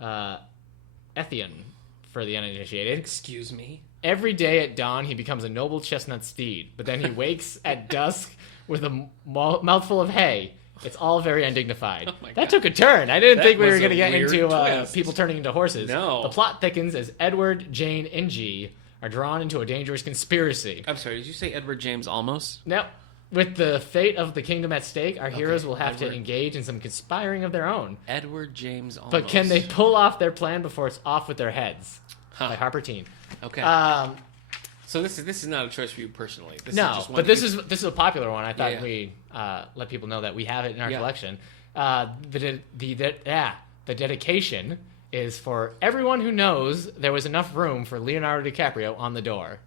Ethian for the uninitiated. Excuse me. Every day at dawn, he becomes a noble chestnut steed, but then he wakes at dusk with a mouthful of hay. It's all very undignified. Oh my that God. took a turn. I didn't That think we was were going to a get weird into twist. people turning into horses. No. The plot thickens as Edward, Jane, and G are drawn into a dangerous conspiracy. I'm sorry, did you say Edward James Olmos? Now, with the fate of the kingdom at stake, our heroes will have Edward. to engage in some conspiring of their own. Edward James Olmos. But can they pull off their plan before it's off with their heads? Huh. By Harper Teen. Okay. So this is not a choice for you personally. This is just one this is a popular one. I thought Yeah. we let people know that we have it in our Yeah. collection. The dedication is for everyone who knows there was enough room for Leonardo DiCaprio on the door.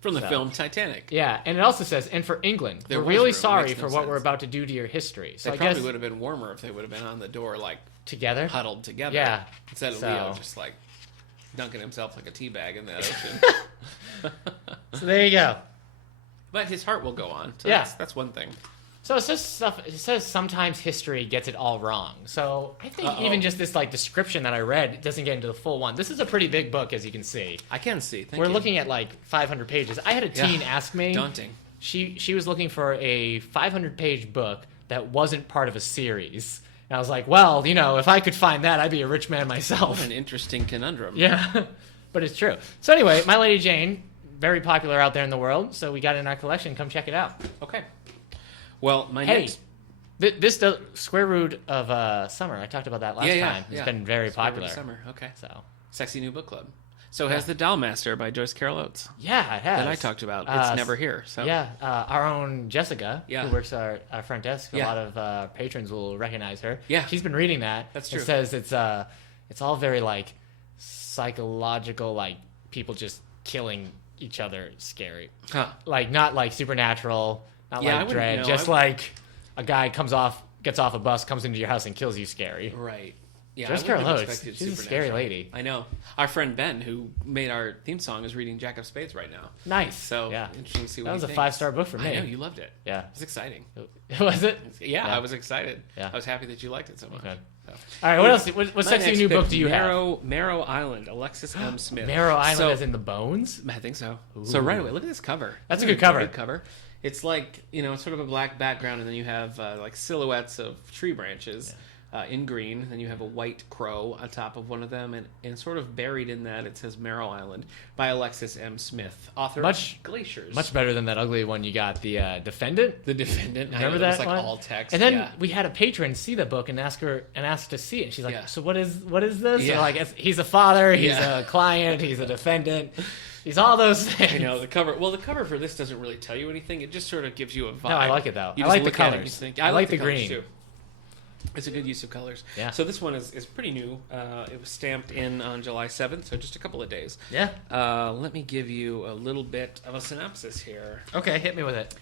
From the film Titanic. Yeah, and it also says, and for England, There we're was really room. It sorry makes for no what we're sense. about to do to your history. So They I probably guess would have been warmer if they would have been on the door like together. huddled together. Yeah. Instead of So- Leo just like dunking himself like a tea bag in that ocean. So there you go. But his heart will go on. So Yeah. that's one thing. So it's just stuff. It says sometimes history gets it all wrong. So I think even just this like description that I read doesn't get into the full one. This is a pretty big book, as you can see. I can see. We're looking at like 500 pages. I had a teen ask me. Daunting. She was looking for a 500-page book that wasn't part of a series. And I was like, well, you know, if I could find that, I'd be a rich man myself. What an interesting conundrum. Yeah, but it's true. So anyway, My Lady Jane, very popular out there in the world. So we got it in our collection. Come check it out. Okay. Well, next... This does Square Root of Summer. I talked about that last time. It's been very popular. Summer. Okay. So Sexy New Book Club. So has The Doll Master by Joyce Carol Oates. Yeah, it has. That I talked about. It's never here. So yeah, our own Jessica, who works our front desk. A Yeah. lot of patrons will recognize her. Yeah. She's been reading that. That's true. It says it's all very like psychological, like people just killing each other, scary. Huh. Like not like supernatural, not Yeah, I like wouldn't Dread, know. just like a guy gets off a bus, comes into your house and kills you, scary. Right. Yeah, Joyce I Carol wouldn't have Oates, expected she's a scary supernatural. lady. I know. Our friend Ben, who made our theme song, is reading Jack of Spades right now. Nice. So yeah, interesting to see what that was he a thinks. 5-star book for me. I know, you loved it. Yeah, It was exciting. was it? Yeah, I was excited. Yeah. I was happy that you liked it so much. Okay. So. All right, what else? What My sexy next new pick, book do you have? Marrow Island, Alexis M. Smith. Marrow Island So- as in the bones? I think so. So right away, look at this cover. That's a good cover. Good cover. It's like, it's sort of a black background, and then you have like silhouettes of tree branches in green. Then you have a white crow on top of one of them, and sort of buried in that, it says Marrow Island by Alexis M. Smith, author of Glaciers. Much better than that ugly one you got, the Defendant. The Defendant. Remember I know, that it was like one? all text. And then yeah. we had a patron see the book and ask to see it. And she's like, Yeah. "So what is this?" Yeah. And like, he's a father, he's Yeah. a client, he's a defendant, he's all those things. I know the cover. Well, the cover for this doesn't really tell you anything. It just sort of gives you a vibe. No, I like it though. You I just like the look at it and colors. you think, I like the colors, green. too. It's a good use of colors. Yeah. So this one is pretty new. It was stamped in on July 7th, so just a couple of days. Yeah. Let me give you a little bit of a synopsis here. Okay, hit me with it.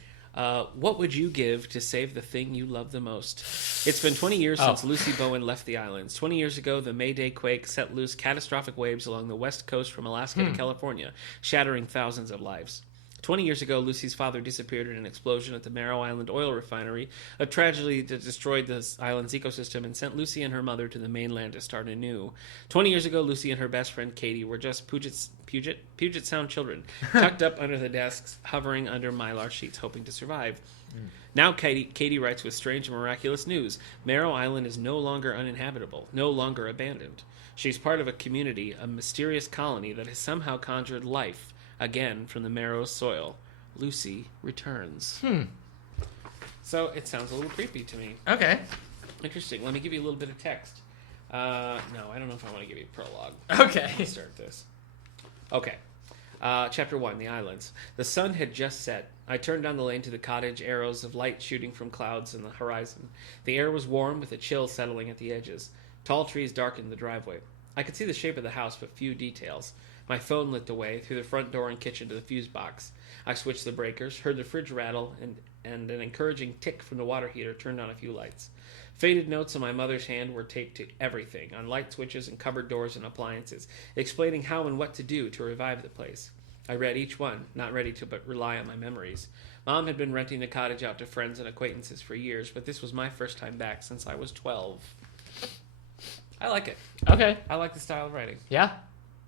What would you give to save the thing you love the most? It's been 20 years since Lucy Bowen left the islands. 20 years ago, the Mayday quake set loose catastrophic waves along the west coast from Alaska to California, shattering thousands of lives. 20 years ago, Lucy's father disappeared in an explosion at the Marrow Island oil refinery, a tragedy that destroyed the island's ecosystem and sent Lucy and her mother to the mainland to start anew. 20 years ago, Lucy and her best friend Katie were just Puget Sound children, tucked up under the desks, hovering under mylar sheets, hoping to survive. Now Katie writes with strange and miraculous news. Marrow Island is no longer uninhabitable, no longer abandoned. She's part of a community, a mysterious colony that has somehow conjured life again from the Marrow soil. Lucy returns. So it sounds a little creepy to me. Okay. Interesting. Let me give you a little bit of text. No, I don't know if I want to give you a prologue. Okay. Let's start this. Okay. Chapter 1, The Islands. The sun had just set. I turned down the lane to the cottage, arrows of light shooting from clouds in the horizon. The air was warm, with a chill settling at the edges. Tall trees darkened the driveway. I could see the shape of the house, but few details. My phone lit the way, through the front door and kitchen to the fuse box. I switched the breakers, heard the fridge rattle, and an encouraging tick from the water heater turned on a few lights. Faded notes on my mother's hand were taped to everything, on light switches and cupboard doors and appliances, explaining how and what to do to revive the place. I read each one, not ready to but rely on my memories. Mom had been renting the cottage out to friends and acquaintances for years, but this was my first time back since I was 12. I like it. Okay. I like the style of writing. Yeah.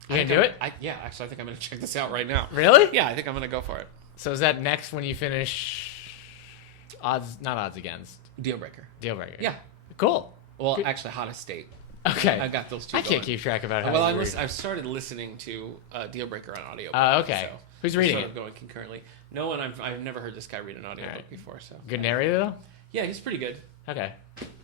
You I gonna think do it? Yeah, actually, I think I'm going to check this out right now. Really? Yeah, I think I'm going to go for it. So is that next when you finish not odds against? Deal breaker. Deal breaker. Yeah. Cool. Well, Good. actually, hottest state. Okay. I got those two I going. can't keep track about how Well, you read. I've started listening to Deal Breaker on audio. Okay. Who's reading sort it? of going concurrently. No one. I've never heard this guy read an audiobook Alright. before. So Good narrator though? Yeah, he's pretty good. Okay.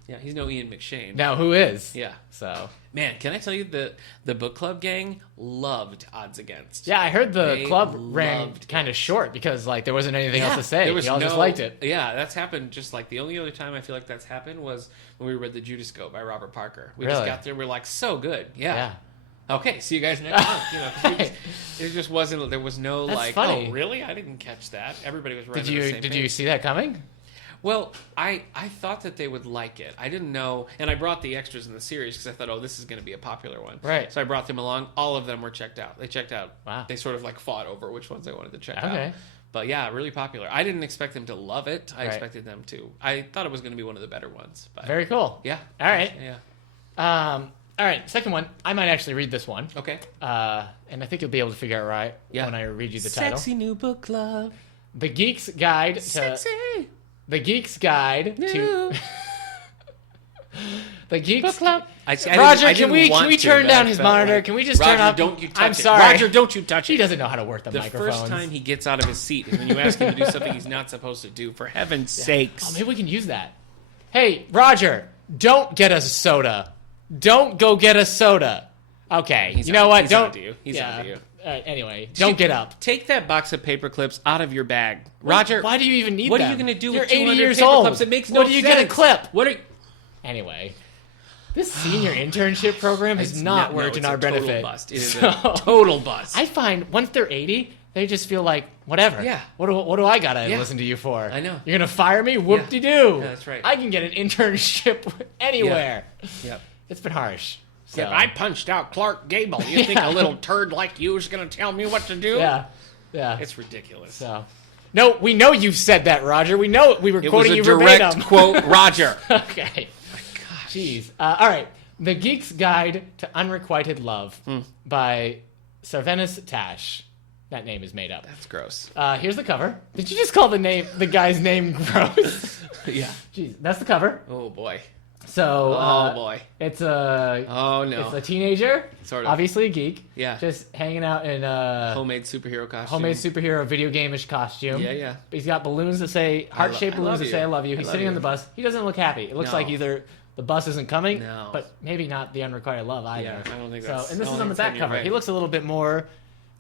Yeah, he's no Ian McShane. Now who is? Yeah. So Man, can I tell you the book club gang loved Odds Against. yeah, I heard the They club ran loved kind it. of short because like there wasn't anything else Yeah, to say. there was Y'all just no- liked it. Yeah, that's happened. Just like the only other time I feel like that's happened was when we read The Judas-Go by Robert Parker. We just Really? got there. We're like, so good. Yeah. Yeah. Okay, see you guys next month. You know, 'cause it just wasn't. There was no That's like, funny. oh, really? I didn't catch that. Everybody was right. Did you see that coming? Well, I thought that they would like it. I didn't know, and I brought the extras in the series because I thought, oh, this is going to be a popular one. Right. So I brought them along. All of them were checked out. They checked out. Wow. They sort of like fought over which ones I wanted to check out. Okay. But yeah, really popular. I didn't expect them to love it. I Right. expected them to. I thought it was going to be one of the better ones. But Very cool. yeah. All right. Yeah. All right. Second one. I might actually read this one. Okay. And I think you'll be able to figure out right when I read you the title. Sexy new book club. The Geek's Guide to... Sexy. The Geek's Guide to... The Geek's... Book club. Roger, can we turn down his monitor? Like, Can we just Roger, turn up... don't you touch I'm it. sorry. Roger, don't you touch it. He doesn't know how to work the The microphones. first time he gets out of his seat is when you ask him to do something he's not supposed to do. For heaven's sakes. Oh, maybe we can use that. Hey, Roger, don't get us soda. Don't go get us soda. Okay, you know what? He's don't. on to you. He's on to you. Anyway, don't get up. Take that box of paper clips out of your bag, Roger. Why do you even need What them? are you going to do You're with 200 80 years paper old. clips? It makes no What do you sense. get a clip? What are you... Anyway, this senior internship program has not worked in our benefit. Bust. It is a total bust. I find once they're 80, they just feel like, whatever. Yeah. What do I gotta listen to you for? I know. You're gonna fire me? Whoop-de-doo. Yeah, that's right. I can get an internship anywhere. Yep. It's been harsh. So. I punched out Clark Gable. You think a little turd like you is going to tell me what to do? Yeah. It's ridiculous. So, no, we know you said that, Roger. We know we were quoting you verbatim. It was a direct quote, Roger. Okay. My gosh. Jeez. All right. The Geek's Guide to Unrequited Love by Sarvenis Tash. That name is made up. That's gross. Here's the cover. Did you just call the guy's name gross? Yeah. Jeez. That's the cover. Oh, boy. So, oh, boy. It's a... Oh, no. It's a teenager. Sort of. Obviously a geek. Yeah. Just hanging out in a... Homemade superhero costume. Homemade superhero video game-ish costume. Yeah, yeah. He's got balloons that say... Heart-shaped balloons that say I love you. He's sitting on the bus. He doesn't look happy. It looks like either the bus isn't coming, but maybe not the unrequited love either. Yeah, I don't think that's... So, and this is on the back cover. Right. He looks a little bit more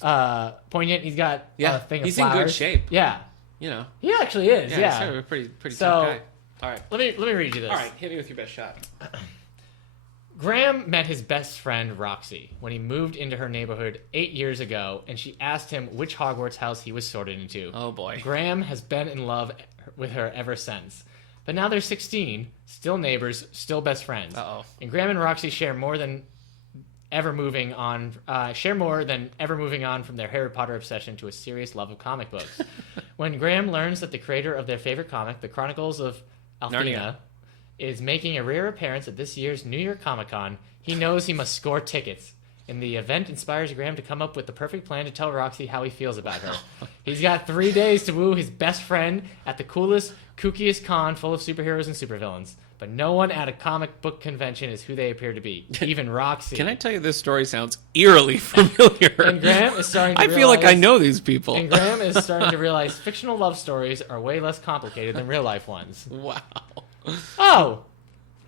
poignant. He's got a thing of he's flowers. in good shape. Yeah. You know. He actually is, He's kind of a pretty tough guy. All right. Let me read you this. All right, hit me with your best shot. Graham met his best friend Roxy when he moved into her neighborhood 8 years ago, and she asked him which Hogwarts house he was sorted into. Oh, boy. Graham has been in love with her ever since. But now they're 16, still neighbors, still best friends. Uh-oh. And Graham and Roxy share more than ever moving on from their Harry Potter obsession to a serious love of comic books. When Graham learns that the creator of their favorite comic, The Chronicles of Althena, is making a rare appearance at this year's New York Comic-Con, he knows he must score tickets. And the event inspires Graham to come up with the perfect plan to tell Roxy how he feels about her. He's got 3 days to woo his best friend at the coolest, kookiest con full of superheroes and supervillains. But no one at a comic book convention is who they appear to be, even Roxy. Can I tell you, this story sounds eerily familiar? And Graham is starting to I feel like I know these people. And Graham is starting to realize fictional love stories are way less complicated than real-life ones. Wow. Oh,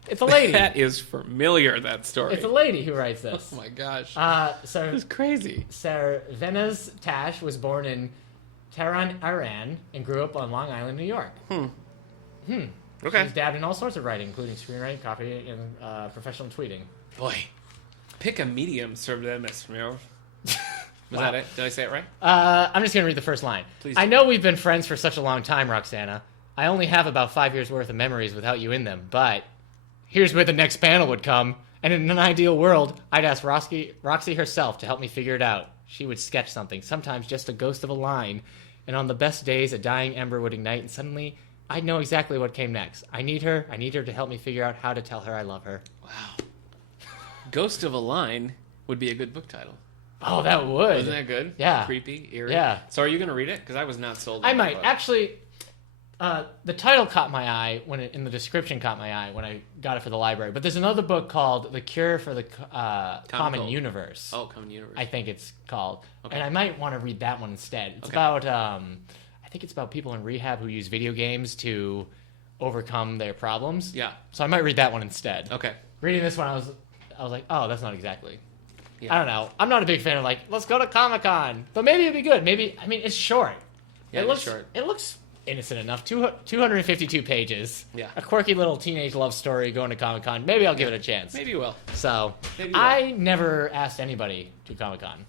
it's a lady. That is familiar, that story. It's a lady who writes this. Oh, my gosh. It's crazy. Sarvenis Tash was born in Tehran, Iran, and grew up on Long Island, New York. Okay. She's dabbed in all sorts of writing, including screenwriting, copy, and professional tweeting. Boy. Pick a medium, Sarvenis. Was that it? Did I say it right? I'm just going to read the first line. Please. I know we've been friends for such a long time, Roxana. I only have about 5 years' worth of memories without you in them, but here's where the next panel would come. And in an ideal world, I'd ask Roxy herself to help me figure it out. She would sketch something, sometimes just a ghost of a line. And on the best days, a dying ember would ignite, and suddenly I'd know exactly what came next. I need her to help me figure out how to tell her I love her. Wow. Ghost of a Line would be a good book title. Oh, that would. Wasn't that good? Yeah. Creepy, eerie. Yeah. So are you going to read it? Because I was not sold on I might. book. Actually, the title caught my eye in the description caught my eye when I got it for the library. But there's another book called The Cure for the Common Universe. Oh, Common Universe. I think it's called. Okay. And I might want to read that one instead. It's about, I think it's about people in rehab who use video games to overcome their problems. Yeah. So I might read that one instead. Okay. Reading this one, I was like, oh, that's not exactly. Yeah. I don't know. I'm not a big fan of let's go to Comic-Con. But maybe it'd be good. It's short. Yeah, it looks short. It looks innocent enough. 252 pages. Yeah. A quirky little teenage love story going to Comic-Con. Maybe I'll give it a chance. Maybe you will. So, Maybe you will. I never asked anybody to Comic-Con.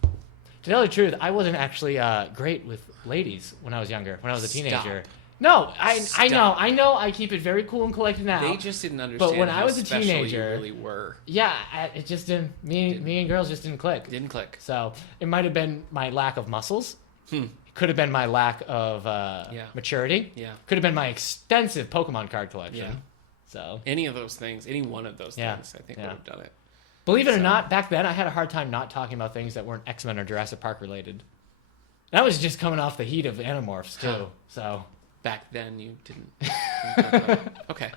To tell the truth, I wasn't actually great with ladies when I was younger, when I was a teenager. No, I know. I keep it very cool and collected now. They just didn't understand. But when I was a special teenager, you really were. Yeah, it just didn't. Me and girls just didn't click. Didn't click. So it might have been my lack of muscles. It could have been my lack of maturity. Yeah. Could have been my extensive Pokemon card collection. Yeah. So any of those things, any one of those things, I think would have done it. Believe it or not, back then I had a hard time not talking about things that weren't X-Men or Jurassic Park related. That was just coming off the heat of Animorphs too. So back then you didn't. Okay.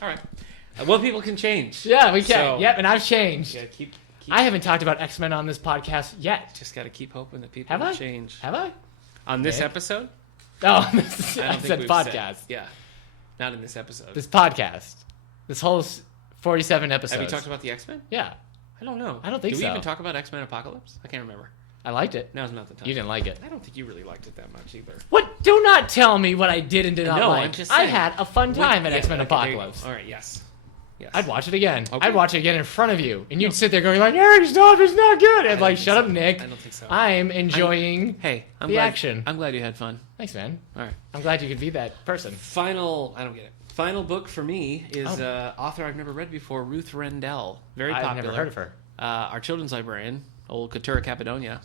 All right. Well, people can change. Yeah, we can. So, yep, and I've changed. Yeah, keep I haven't talked about X-Men on this podcast yet. Just got to keep hoping that people will change. Have I? On this episode? No, I said podcast. Yeah. Not in this episode. This podcast. This whole 47 episodes. Have you talked about the X-Men? Yeah. I don't know. I don't think so. Do we even talk about X-Men Apocalypse? I can't remember. I liked it. Now's not the time. You didn't like it. I don't think you really liked it that much either. What? Do not tell me what I did and did not like. I'm just saying. I had a fun time at X-Men Apocalypse. All right, yes. I'd watch it again. Okay. I'd watch it again in front of you. And you'd sit there going like, Eric, stop, it's not good. And like, shut up, Nick. I don't think so. I'm enjoying the action. I'm glad you had fun. Thanks, man. All right. I'm glad you could be that person. I don't get it. Final book for me is author I've never read before, Ruth Rendell. Very popular. I've never heard of her. Our children's librarian, old Katura Cappadonia.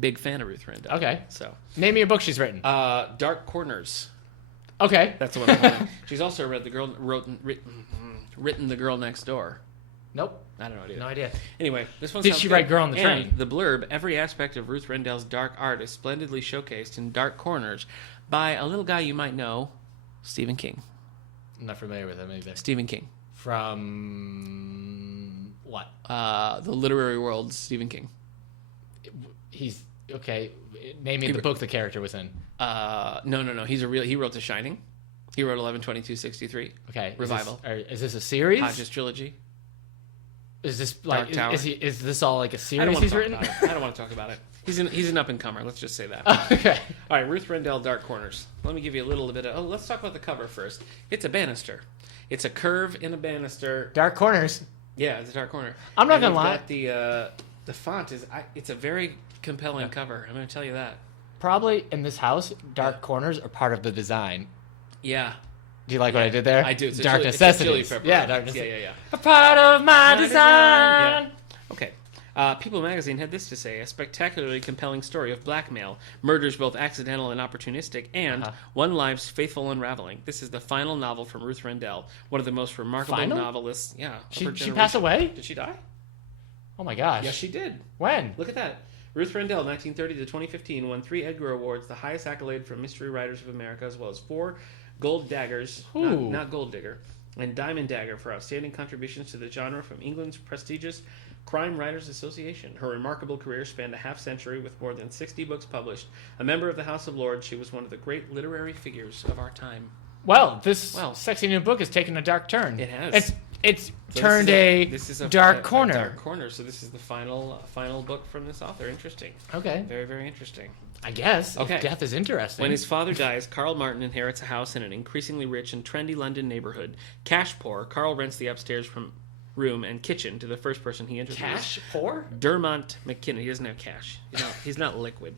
Big fan of Ruth Rendell. Okay. So name me a book she's written. Dark Corners. Okay. That's the one I'm holding. She's also written The Girl Next Door. Nope. I don't know. No idea. Anyway, this one Did she write Girl on the Train? And the blurb, every aspect of Ruth Rendell's dark art is splendidly showcased in Dark Corners by a little guy you might know, Stephen King. I'm not familiar with him either. Stephen King. From what? The literary world, Stephen King. He's okay. Name me the book the character was in. No. He wrote The Shining. He wrote 11/22/63. Okay. Revival. Is this a series? Hodges trilogy. Is this like Dark Tower. Is this all like a series I don't he's written? I don't want to talk about it. He's an up and comer. Let's just say that. Okay. All right, Ruth Rendell, Dark Corners. Let me give you a little bit of. Oh, let's talk about the cover first. It's a banister. It's a curve in a banister. Dark Corners. Yeah, it's a dark corner. I'm not gonna lie. The font is. It's a very compelling cover. I'm going to tell you that. Probably in this house, dark corners are part of the design. Yeah. Do you like what I did there? I do. It's dark necessities. Yeah, dark necessities. Yeah. A part of my design. Yeah. Okay. People magazine had this to say: a spectacularly compelling story of blackmail, murders both accidental and opportunistic, and one life's faithful unraveling. This is the final novel from Ruth Rendell, one of the most remarkable novelists. Yeah. She passed away? Did she die? Oh my gosh. Yes, she did. When? Look at that. Ruth Rendell, 1930 to 2015, won 3 Edgar Awards, the highest accolade from Mystery Writers of America, as well as 4 Gold Daggers, not Gold Digger, and Diamond Dagger for outstanding contributions to the genre from England's prestigious Crime Writers Association. Her remarkable career spanned a half-century with more than 60 books published. A member of the House of Lords, she was one of the great literary figures of our time. Well, this sexy new book has taken a dark turn. It has. It's turned a dark corner. Dark corner. So this is the final book from this author. Interesting. Okay. Very, very interesting. I guess. Okay. If death is interesting. When his father dies, Carl Martin inherits a house in an increasingly rich and trendy London neighborhood. Cash poor, Carl rents the upstairs room and kitchen to the first person he introduces. Cash poor? Dermont McKinnon. He doesn't have cash. He's not liquid.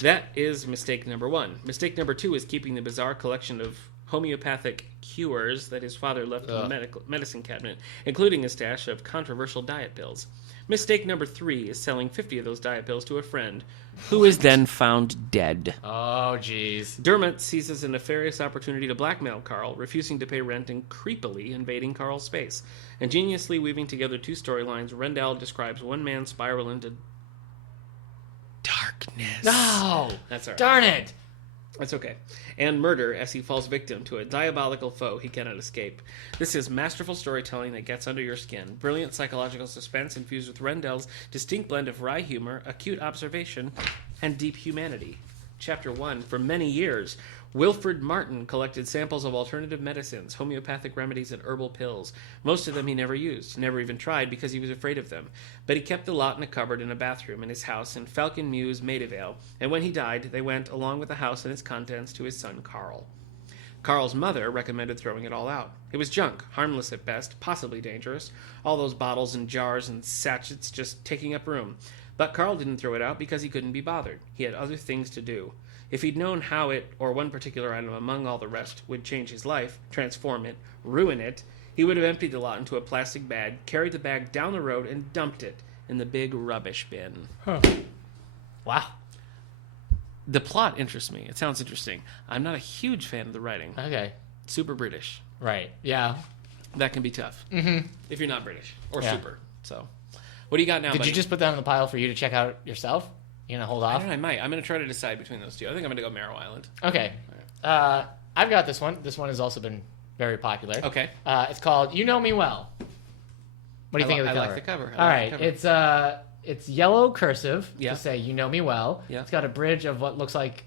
That is mistake number 1. Mistake number 2 is keeping the bizarre collection of homeopathic cures that his father left in the medicine cabinet, including a stash of controversial diet pills. Mistake number 3 is selling 50 of those diet pills to a friend, who is then found dead. Oh, jeez. Dermot seizes a nefarious opportunity to blackmail Carl, refusing to pay rent and creepily invading Carl's space. Ingeniously weaving together 2 storylines, Rendell describes one man's spiral into darkness. No! That's all right. Darn it! That's okay. And murder as he falls victim to a diabolical foe he cannot escape. This is masterful storytelling that gets under your skin. Brilliant psychological suspense infused with Rendell's distinct blend of wry humor, acute observation, and deep humanity. Chapter 1. For many years, Wilfred Martin collected samples of alternative medicines, homeopathic remedies, and herbal pills. Most of them he never used, never even tried because he was afraid of them. But he kept the lot in a cupboard in a bathroom in his house in Falcon Mews, Maidavale, and when he died, they went, along with the house and its contents, to his son Carl. Carl's mother recommended throwing it all out. It was junk, harmless at best, possibly dangerous. All those bottles and jars and sachets just taking up room. But Carl didn't throw it out because he couldn't be bothered. He had other things to do. If he'd known how it, or one particular item among all the rest, would change his life, transform it, ruin it, he would have emptied the lot into a plastic bag, carried the bag down the road, and dumped it in the big rubbish bin. Huh. Wow. The plot interests me. It sounds interesting. I'm not a huge fan of the writing. Okay. Super British. Right. Yeah. That can be tough. If you're not British. Or super. So, what do you got now, Did buddy? you just put that on the pile for you to check out yourself? You gonna hold I off? don't know, I might. I'm going to try to decide between those two. I think I'm going to go Marrow Island. Okay. I've got this one. This one has also been very popular. Okay. It's called You Know Me Well. What do you think of the cover? I like the cover. All right. It's yellow cursive Yeah. to say You Know Me Well. Yeah. It's got a bridge of what looks like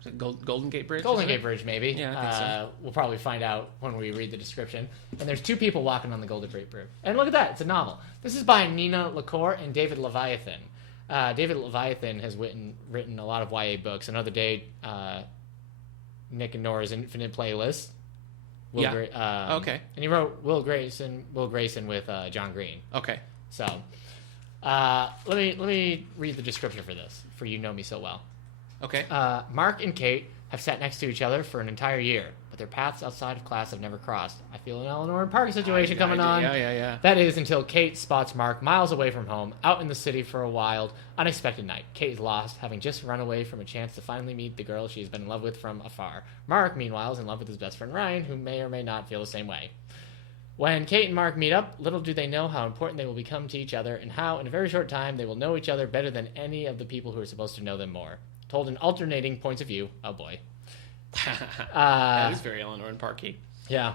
Is it Golden Gate Bridge? Golden Gate Bridge, maybe. Yeah, I think so. We'll probably find out when we read the description. And there's two people walking on the Golden Gate Bridge. And look at that. It's a novel. This is by Nina LaCour and David Leviathan. David Leviathan has written a lot of YA books. Another Day, Nick and Nora's Infinite Playlist. Okay. And he wrote Will Grayson with John Green. Okay. So, let me read the description for this, for You Know Me So Well. Okay. Mark and Kate have sat next to each other for an entire year, but their paths outside of class have never crossed. I feel an Eleanor and Parker situation coming on. Yeah. That is until Kate spots Mark miles away from home, out in the city for a wild, unexpected night. Kate is lost, having just run away from a chance to finally meet the girl she's been in love with from afar. Mark, meanwhile, is in love with his best friend Ryan, who may or may not feel the same way. When Kate and Mark meet up, little do they know how important they will become to each other and how, in a very short time, they will know each other better than any of the people who are supposed to know them more. Told in alternating points of view. Oh, boy. That is very Eleanor and Parky. Yeah.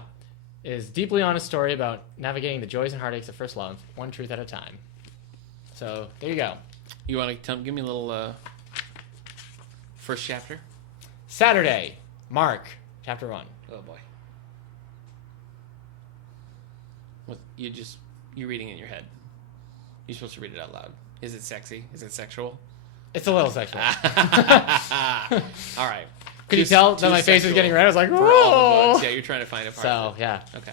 It is a deeply honest story about navigating the joys and heartaches of first love, one truth at a time. So, there you go. You want to give me a little first chapter? Saturday, Mark, chapter 1. Oh, boy. You're reading it in your head. You're supposed to read it out loud. Is it sexy? Is it sexual? It's a little sexual. All right. Could you tell that my face was getting red? I was like, for all the whoa! books. Yeah, you're trying to find a part So, of it. yeah. Okay.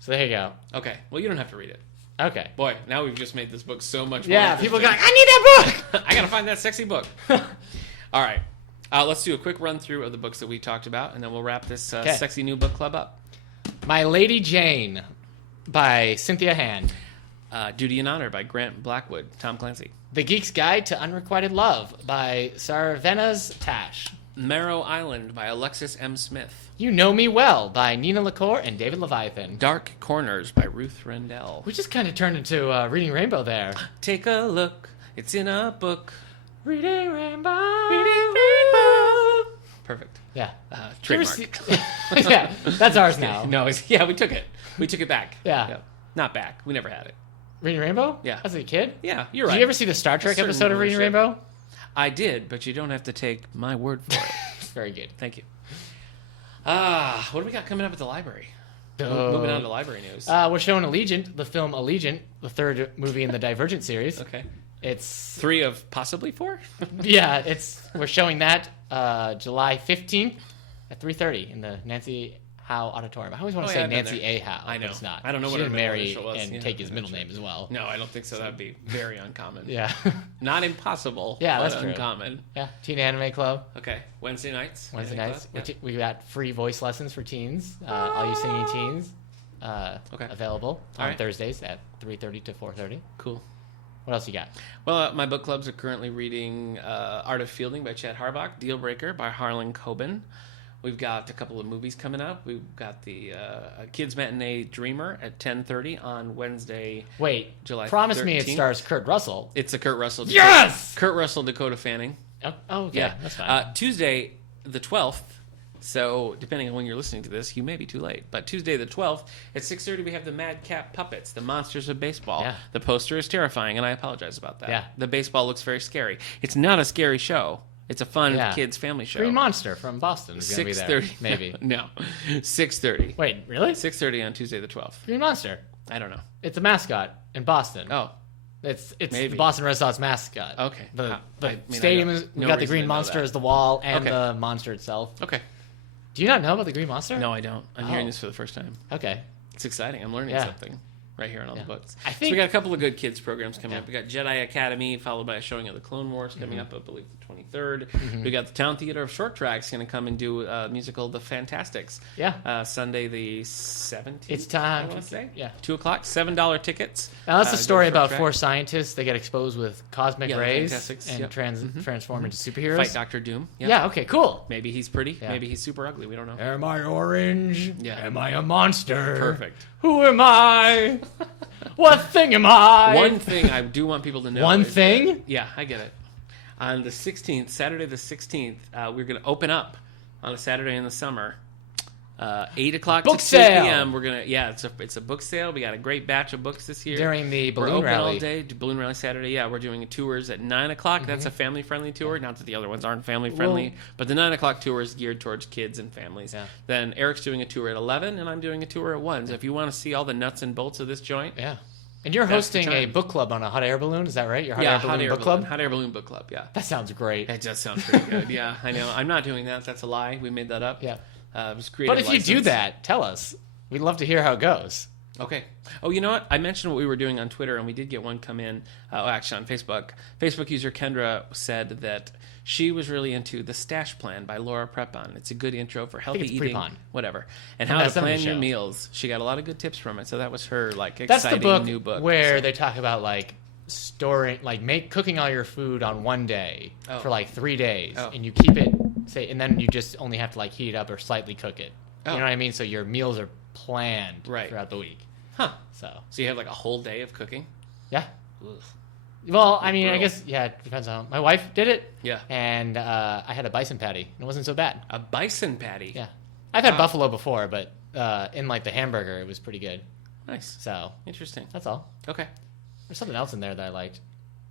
So, there you go. Okay. Well, you don't have to read it. Okay. Boy, now we've just made this book so much more Yeah, people are interesting. like, I need that book! I gotta find that sexy book. All right. Let's do a quick run through of the books that we talked about, and then we'll wrap this sexy new book club up. My Lady Jane by Cynthia Hand. Duty and Honor by Grant Blackwood, Tom Clancy. The Geek's Guide to Unrequited Love by Sarvenas Tash. Marrow Island by Alexis M. Smith. You Know Me Well by Nina LaCour and David Leviathan. Dark Corners by Ruth Rendell. We just kind of turned into Reading Rainbow there. Take a look. It's in a book. Reading Rainbow. Reading Rainbow. Perfect. Yeah. Trademark. Yeah, that's ours now. No, we took it. We took it back. Yeah. Not back. We never had it. Reading Rainbow? Yeah. As a kid? Yeah, you're right. Did you ever see the Star Trek episode of Reading ownership. Rainbow? I did, but you don't have to take my word for it. Very good. Thank you. What do we got coming up at the library? Moving on to library news. We're showing Allegiant, the film Allegiant, the third movie in the Divergent series. Okay. It's 3 of possibly 4? yeah. We're showing that July 15th at 3:30 in the Nancy Howe Auditorium. I always want to say I've been Nancy there. A. Howe. I know. But it's not. I don't know she what her didn't middle marry initial was. and Yeah, take his middle that's name as well. No, I don't think so. That'd be very uncommon. Yeah. Not impossible. Yeah, but that's true. uncommon. Yeah. Teen Anime Club. Okay. Wednesday nights. Wednesday Anime nights. Club? Yeah. We got free voice lessons for teens. All you singing teens. Okay. Available All on right. Thursdays at 3:30 to 4:30. Cool. What else you got? Well, my book clubs are currently reading Art of Fielding by Chad Harbach, Deal Breaker by Harlan Coben. We've got a couple of movies coming up. We've got the Kids Matinee Dreamer at 10:30 on Wednesday. Wait, July promise me it 13th. stars Kurt Russell. It's a Kurt Russell. Yes! Kurt Russell, Dakota Fanning. Oh, okay. Yeah, That's fine. Tuesday the 12th. So depending on when you're listening to this, you may be too late. But Tuesday the 12th at 6:30, we have the Madcap Puppets, the Monsters of Baseball. Yeah. The poster is terrifying, and I apologize about that. Yeah. The baseball looks very scary. It's not a scary show. It's a fun kids family show. Green Monster from Boston is going to be there. 6:30. Maybe. No. 6:30. Wait, really? 6:30 on Tuesday the 12th. Green Monster. I don't know. It's a mascot in Boston. Oh. It's Maybe. the Boston Red Sox mascot. Okay. The I mean, stadium I is got we no got the reason Green to know Monster that. as the wall and Okay. the monster itself. Okay. Do you not know about the Green Monster? No, I don't. I'm Oh. hearing this for the first time. Okay. It's exciting. I'm learning Yeah. something. right here on all the books. I So think we got a couple of good kids programs coming up. We got Jedi Academy, followed by a showing of the Clone Wars coming up, I believe, the 23rd. We got the Town Theater of Short Tracks going to come and do a musical, The Fantastics. Yeah. Sunday the 17th. It's time. I want to say. Yeah. 2 o'clock, $7 tickets. Now that's a Go story to Short about Track. 4 scientists. They get exposed with cosmic Yeah, the rays Fantastics, and yep. transform into superheroes. Fight Doctor Doom. Yep. Yeah. Okay. Cool. Maybe he's pretty. Yeah. Maybe he's super ugly. We don't know. Am I orange? Yeah. Am I a monster? Perfect. Who am I? What thing am I? One thing I do want people to know. One is thing? that- yeah, I get it. On the 16th, Saturday the 16th, we're going to open up on a Saturday in the summer. 8 o'clock Book to 2 sale. p.m. We're gonna it's a book sale. We got a great batch of books this year. During the We're balloon open rally. all day. Balloon rally Saturday. Yeah, we're doing tours at 9 o'clock. That's a family friendly tour. Not that the other ones aren't family friendly, Well- but the 9 o'clock tour is geared towards kids and families. Yeah. Then Eric's doing a tour at 11, and I'm doing a tour at 1. So if you want to see all the nuts and bolts of this joint, Yeah. And you're That's the hosting a time. book club on a hot air balloon. Is that right? Your hot yeah, air balloon book club. Hot air balloon book club. Yeah. That sounds great. That does sound pretty good. Yeah, I know. I'm not doing that. That's a lie. We made that up. Yeah. It was creative But if you do license. that, tell us. We'd love to hear how it goes. Okay. Oh, you know what? I mentioned what we were doing on Twitter, and we did get one come in. Actually, on Facebook. Facebook user Kendra said that she was really into The Stash Plan by Laura Prepon. It's a good intro for healthy it's eating, Prepon. whatever, and From how to that 70s plan your show. meals. She got a lot of good tips from it, so that was her That's exciting the book new book. where So- they talk about storing, cooking all your food on one day Oh. for 3 days, Oh. and you keep it, and then you just only have to heat it up or slightly cook it. Oh. You know what I mean? So your meals are planned Right. throughout the week. Huh. So So you have a whole day of cooking? yeah. Ugh. Well, I mean, I brutal. guess it depends on. My wife did it. Yeah. And I had a bison patty, and it wasn't so bad. A bison patty. Yeah, I've had Wow. buffalo before, but in the hamburger, it was pretty good. Nice. So Interesting. that's all. Okay. There's something else in there that I liked.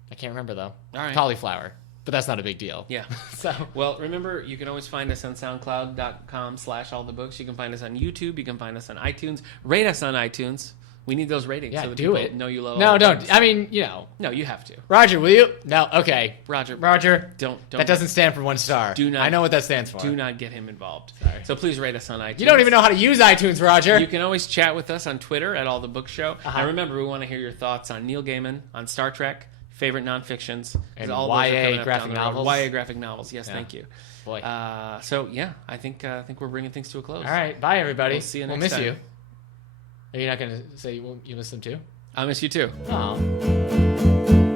I can't remember though. All right. Cauliflower, but that's not a big deal. Yeah. So Well, remember, you can always find us on SoundCloud.com/allthebooks. You can find us on YouTube. You can find us on iTunes. Rate us on iTunes. We need those ratings yeah, so that do people it. know you love No, all the don't. books. I mean, No, you have to. Roger, will you? No. Okay. Roger, Roger. don't That doesn't stand for 1 star. Do not- I know what that stands for. do not get him involved. Sorry. So please rate us on iTunes. You don't even know how to use iTunes, Roger. You can always chat with us on Twitter at All the Book Show. Uh-huh. And remember, we want to hear your thoughts on Neil Gaiman, on Star Trek, favorite nonfictions, 'cause And all those are YA coming up graphic down the road. novels. YA graphic novels. Yes, Yeah. thank you. Boy. So yeah, I think we're bringing things to a close. All right. Bye, everybody. We'll see you We'll next miss time. you. Are you not going to say you miss them too? I miss you too. Oh.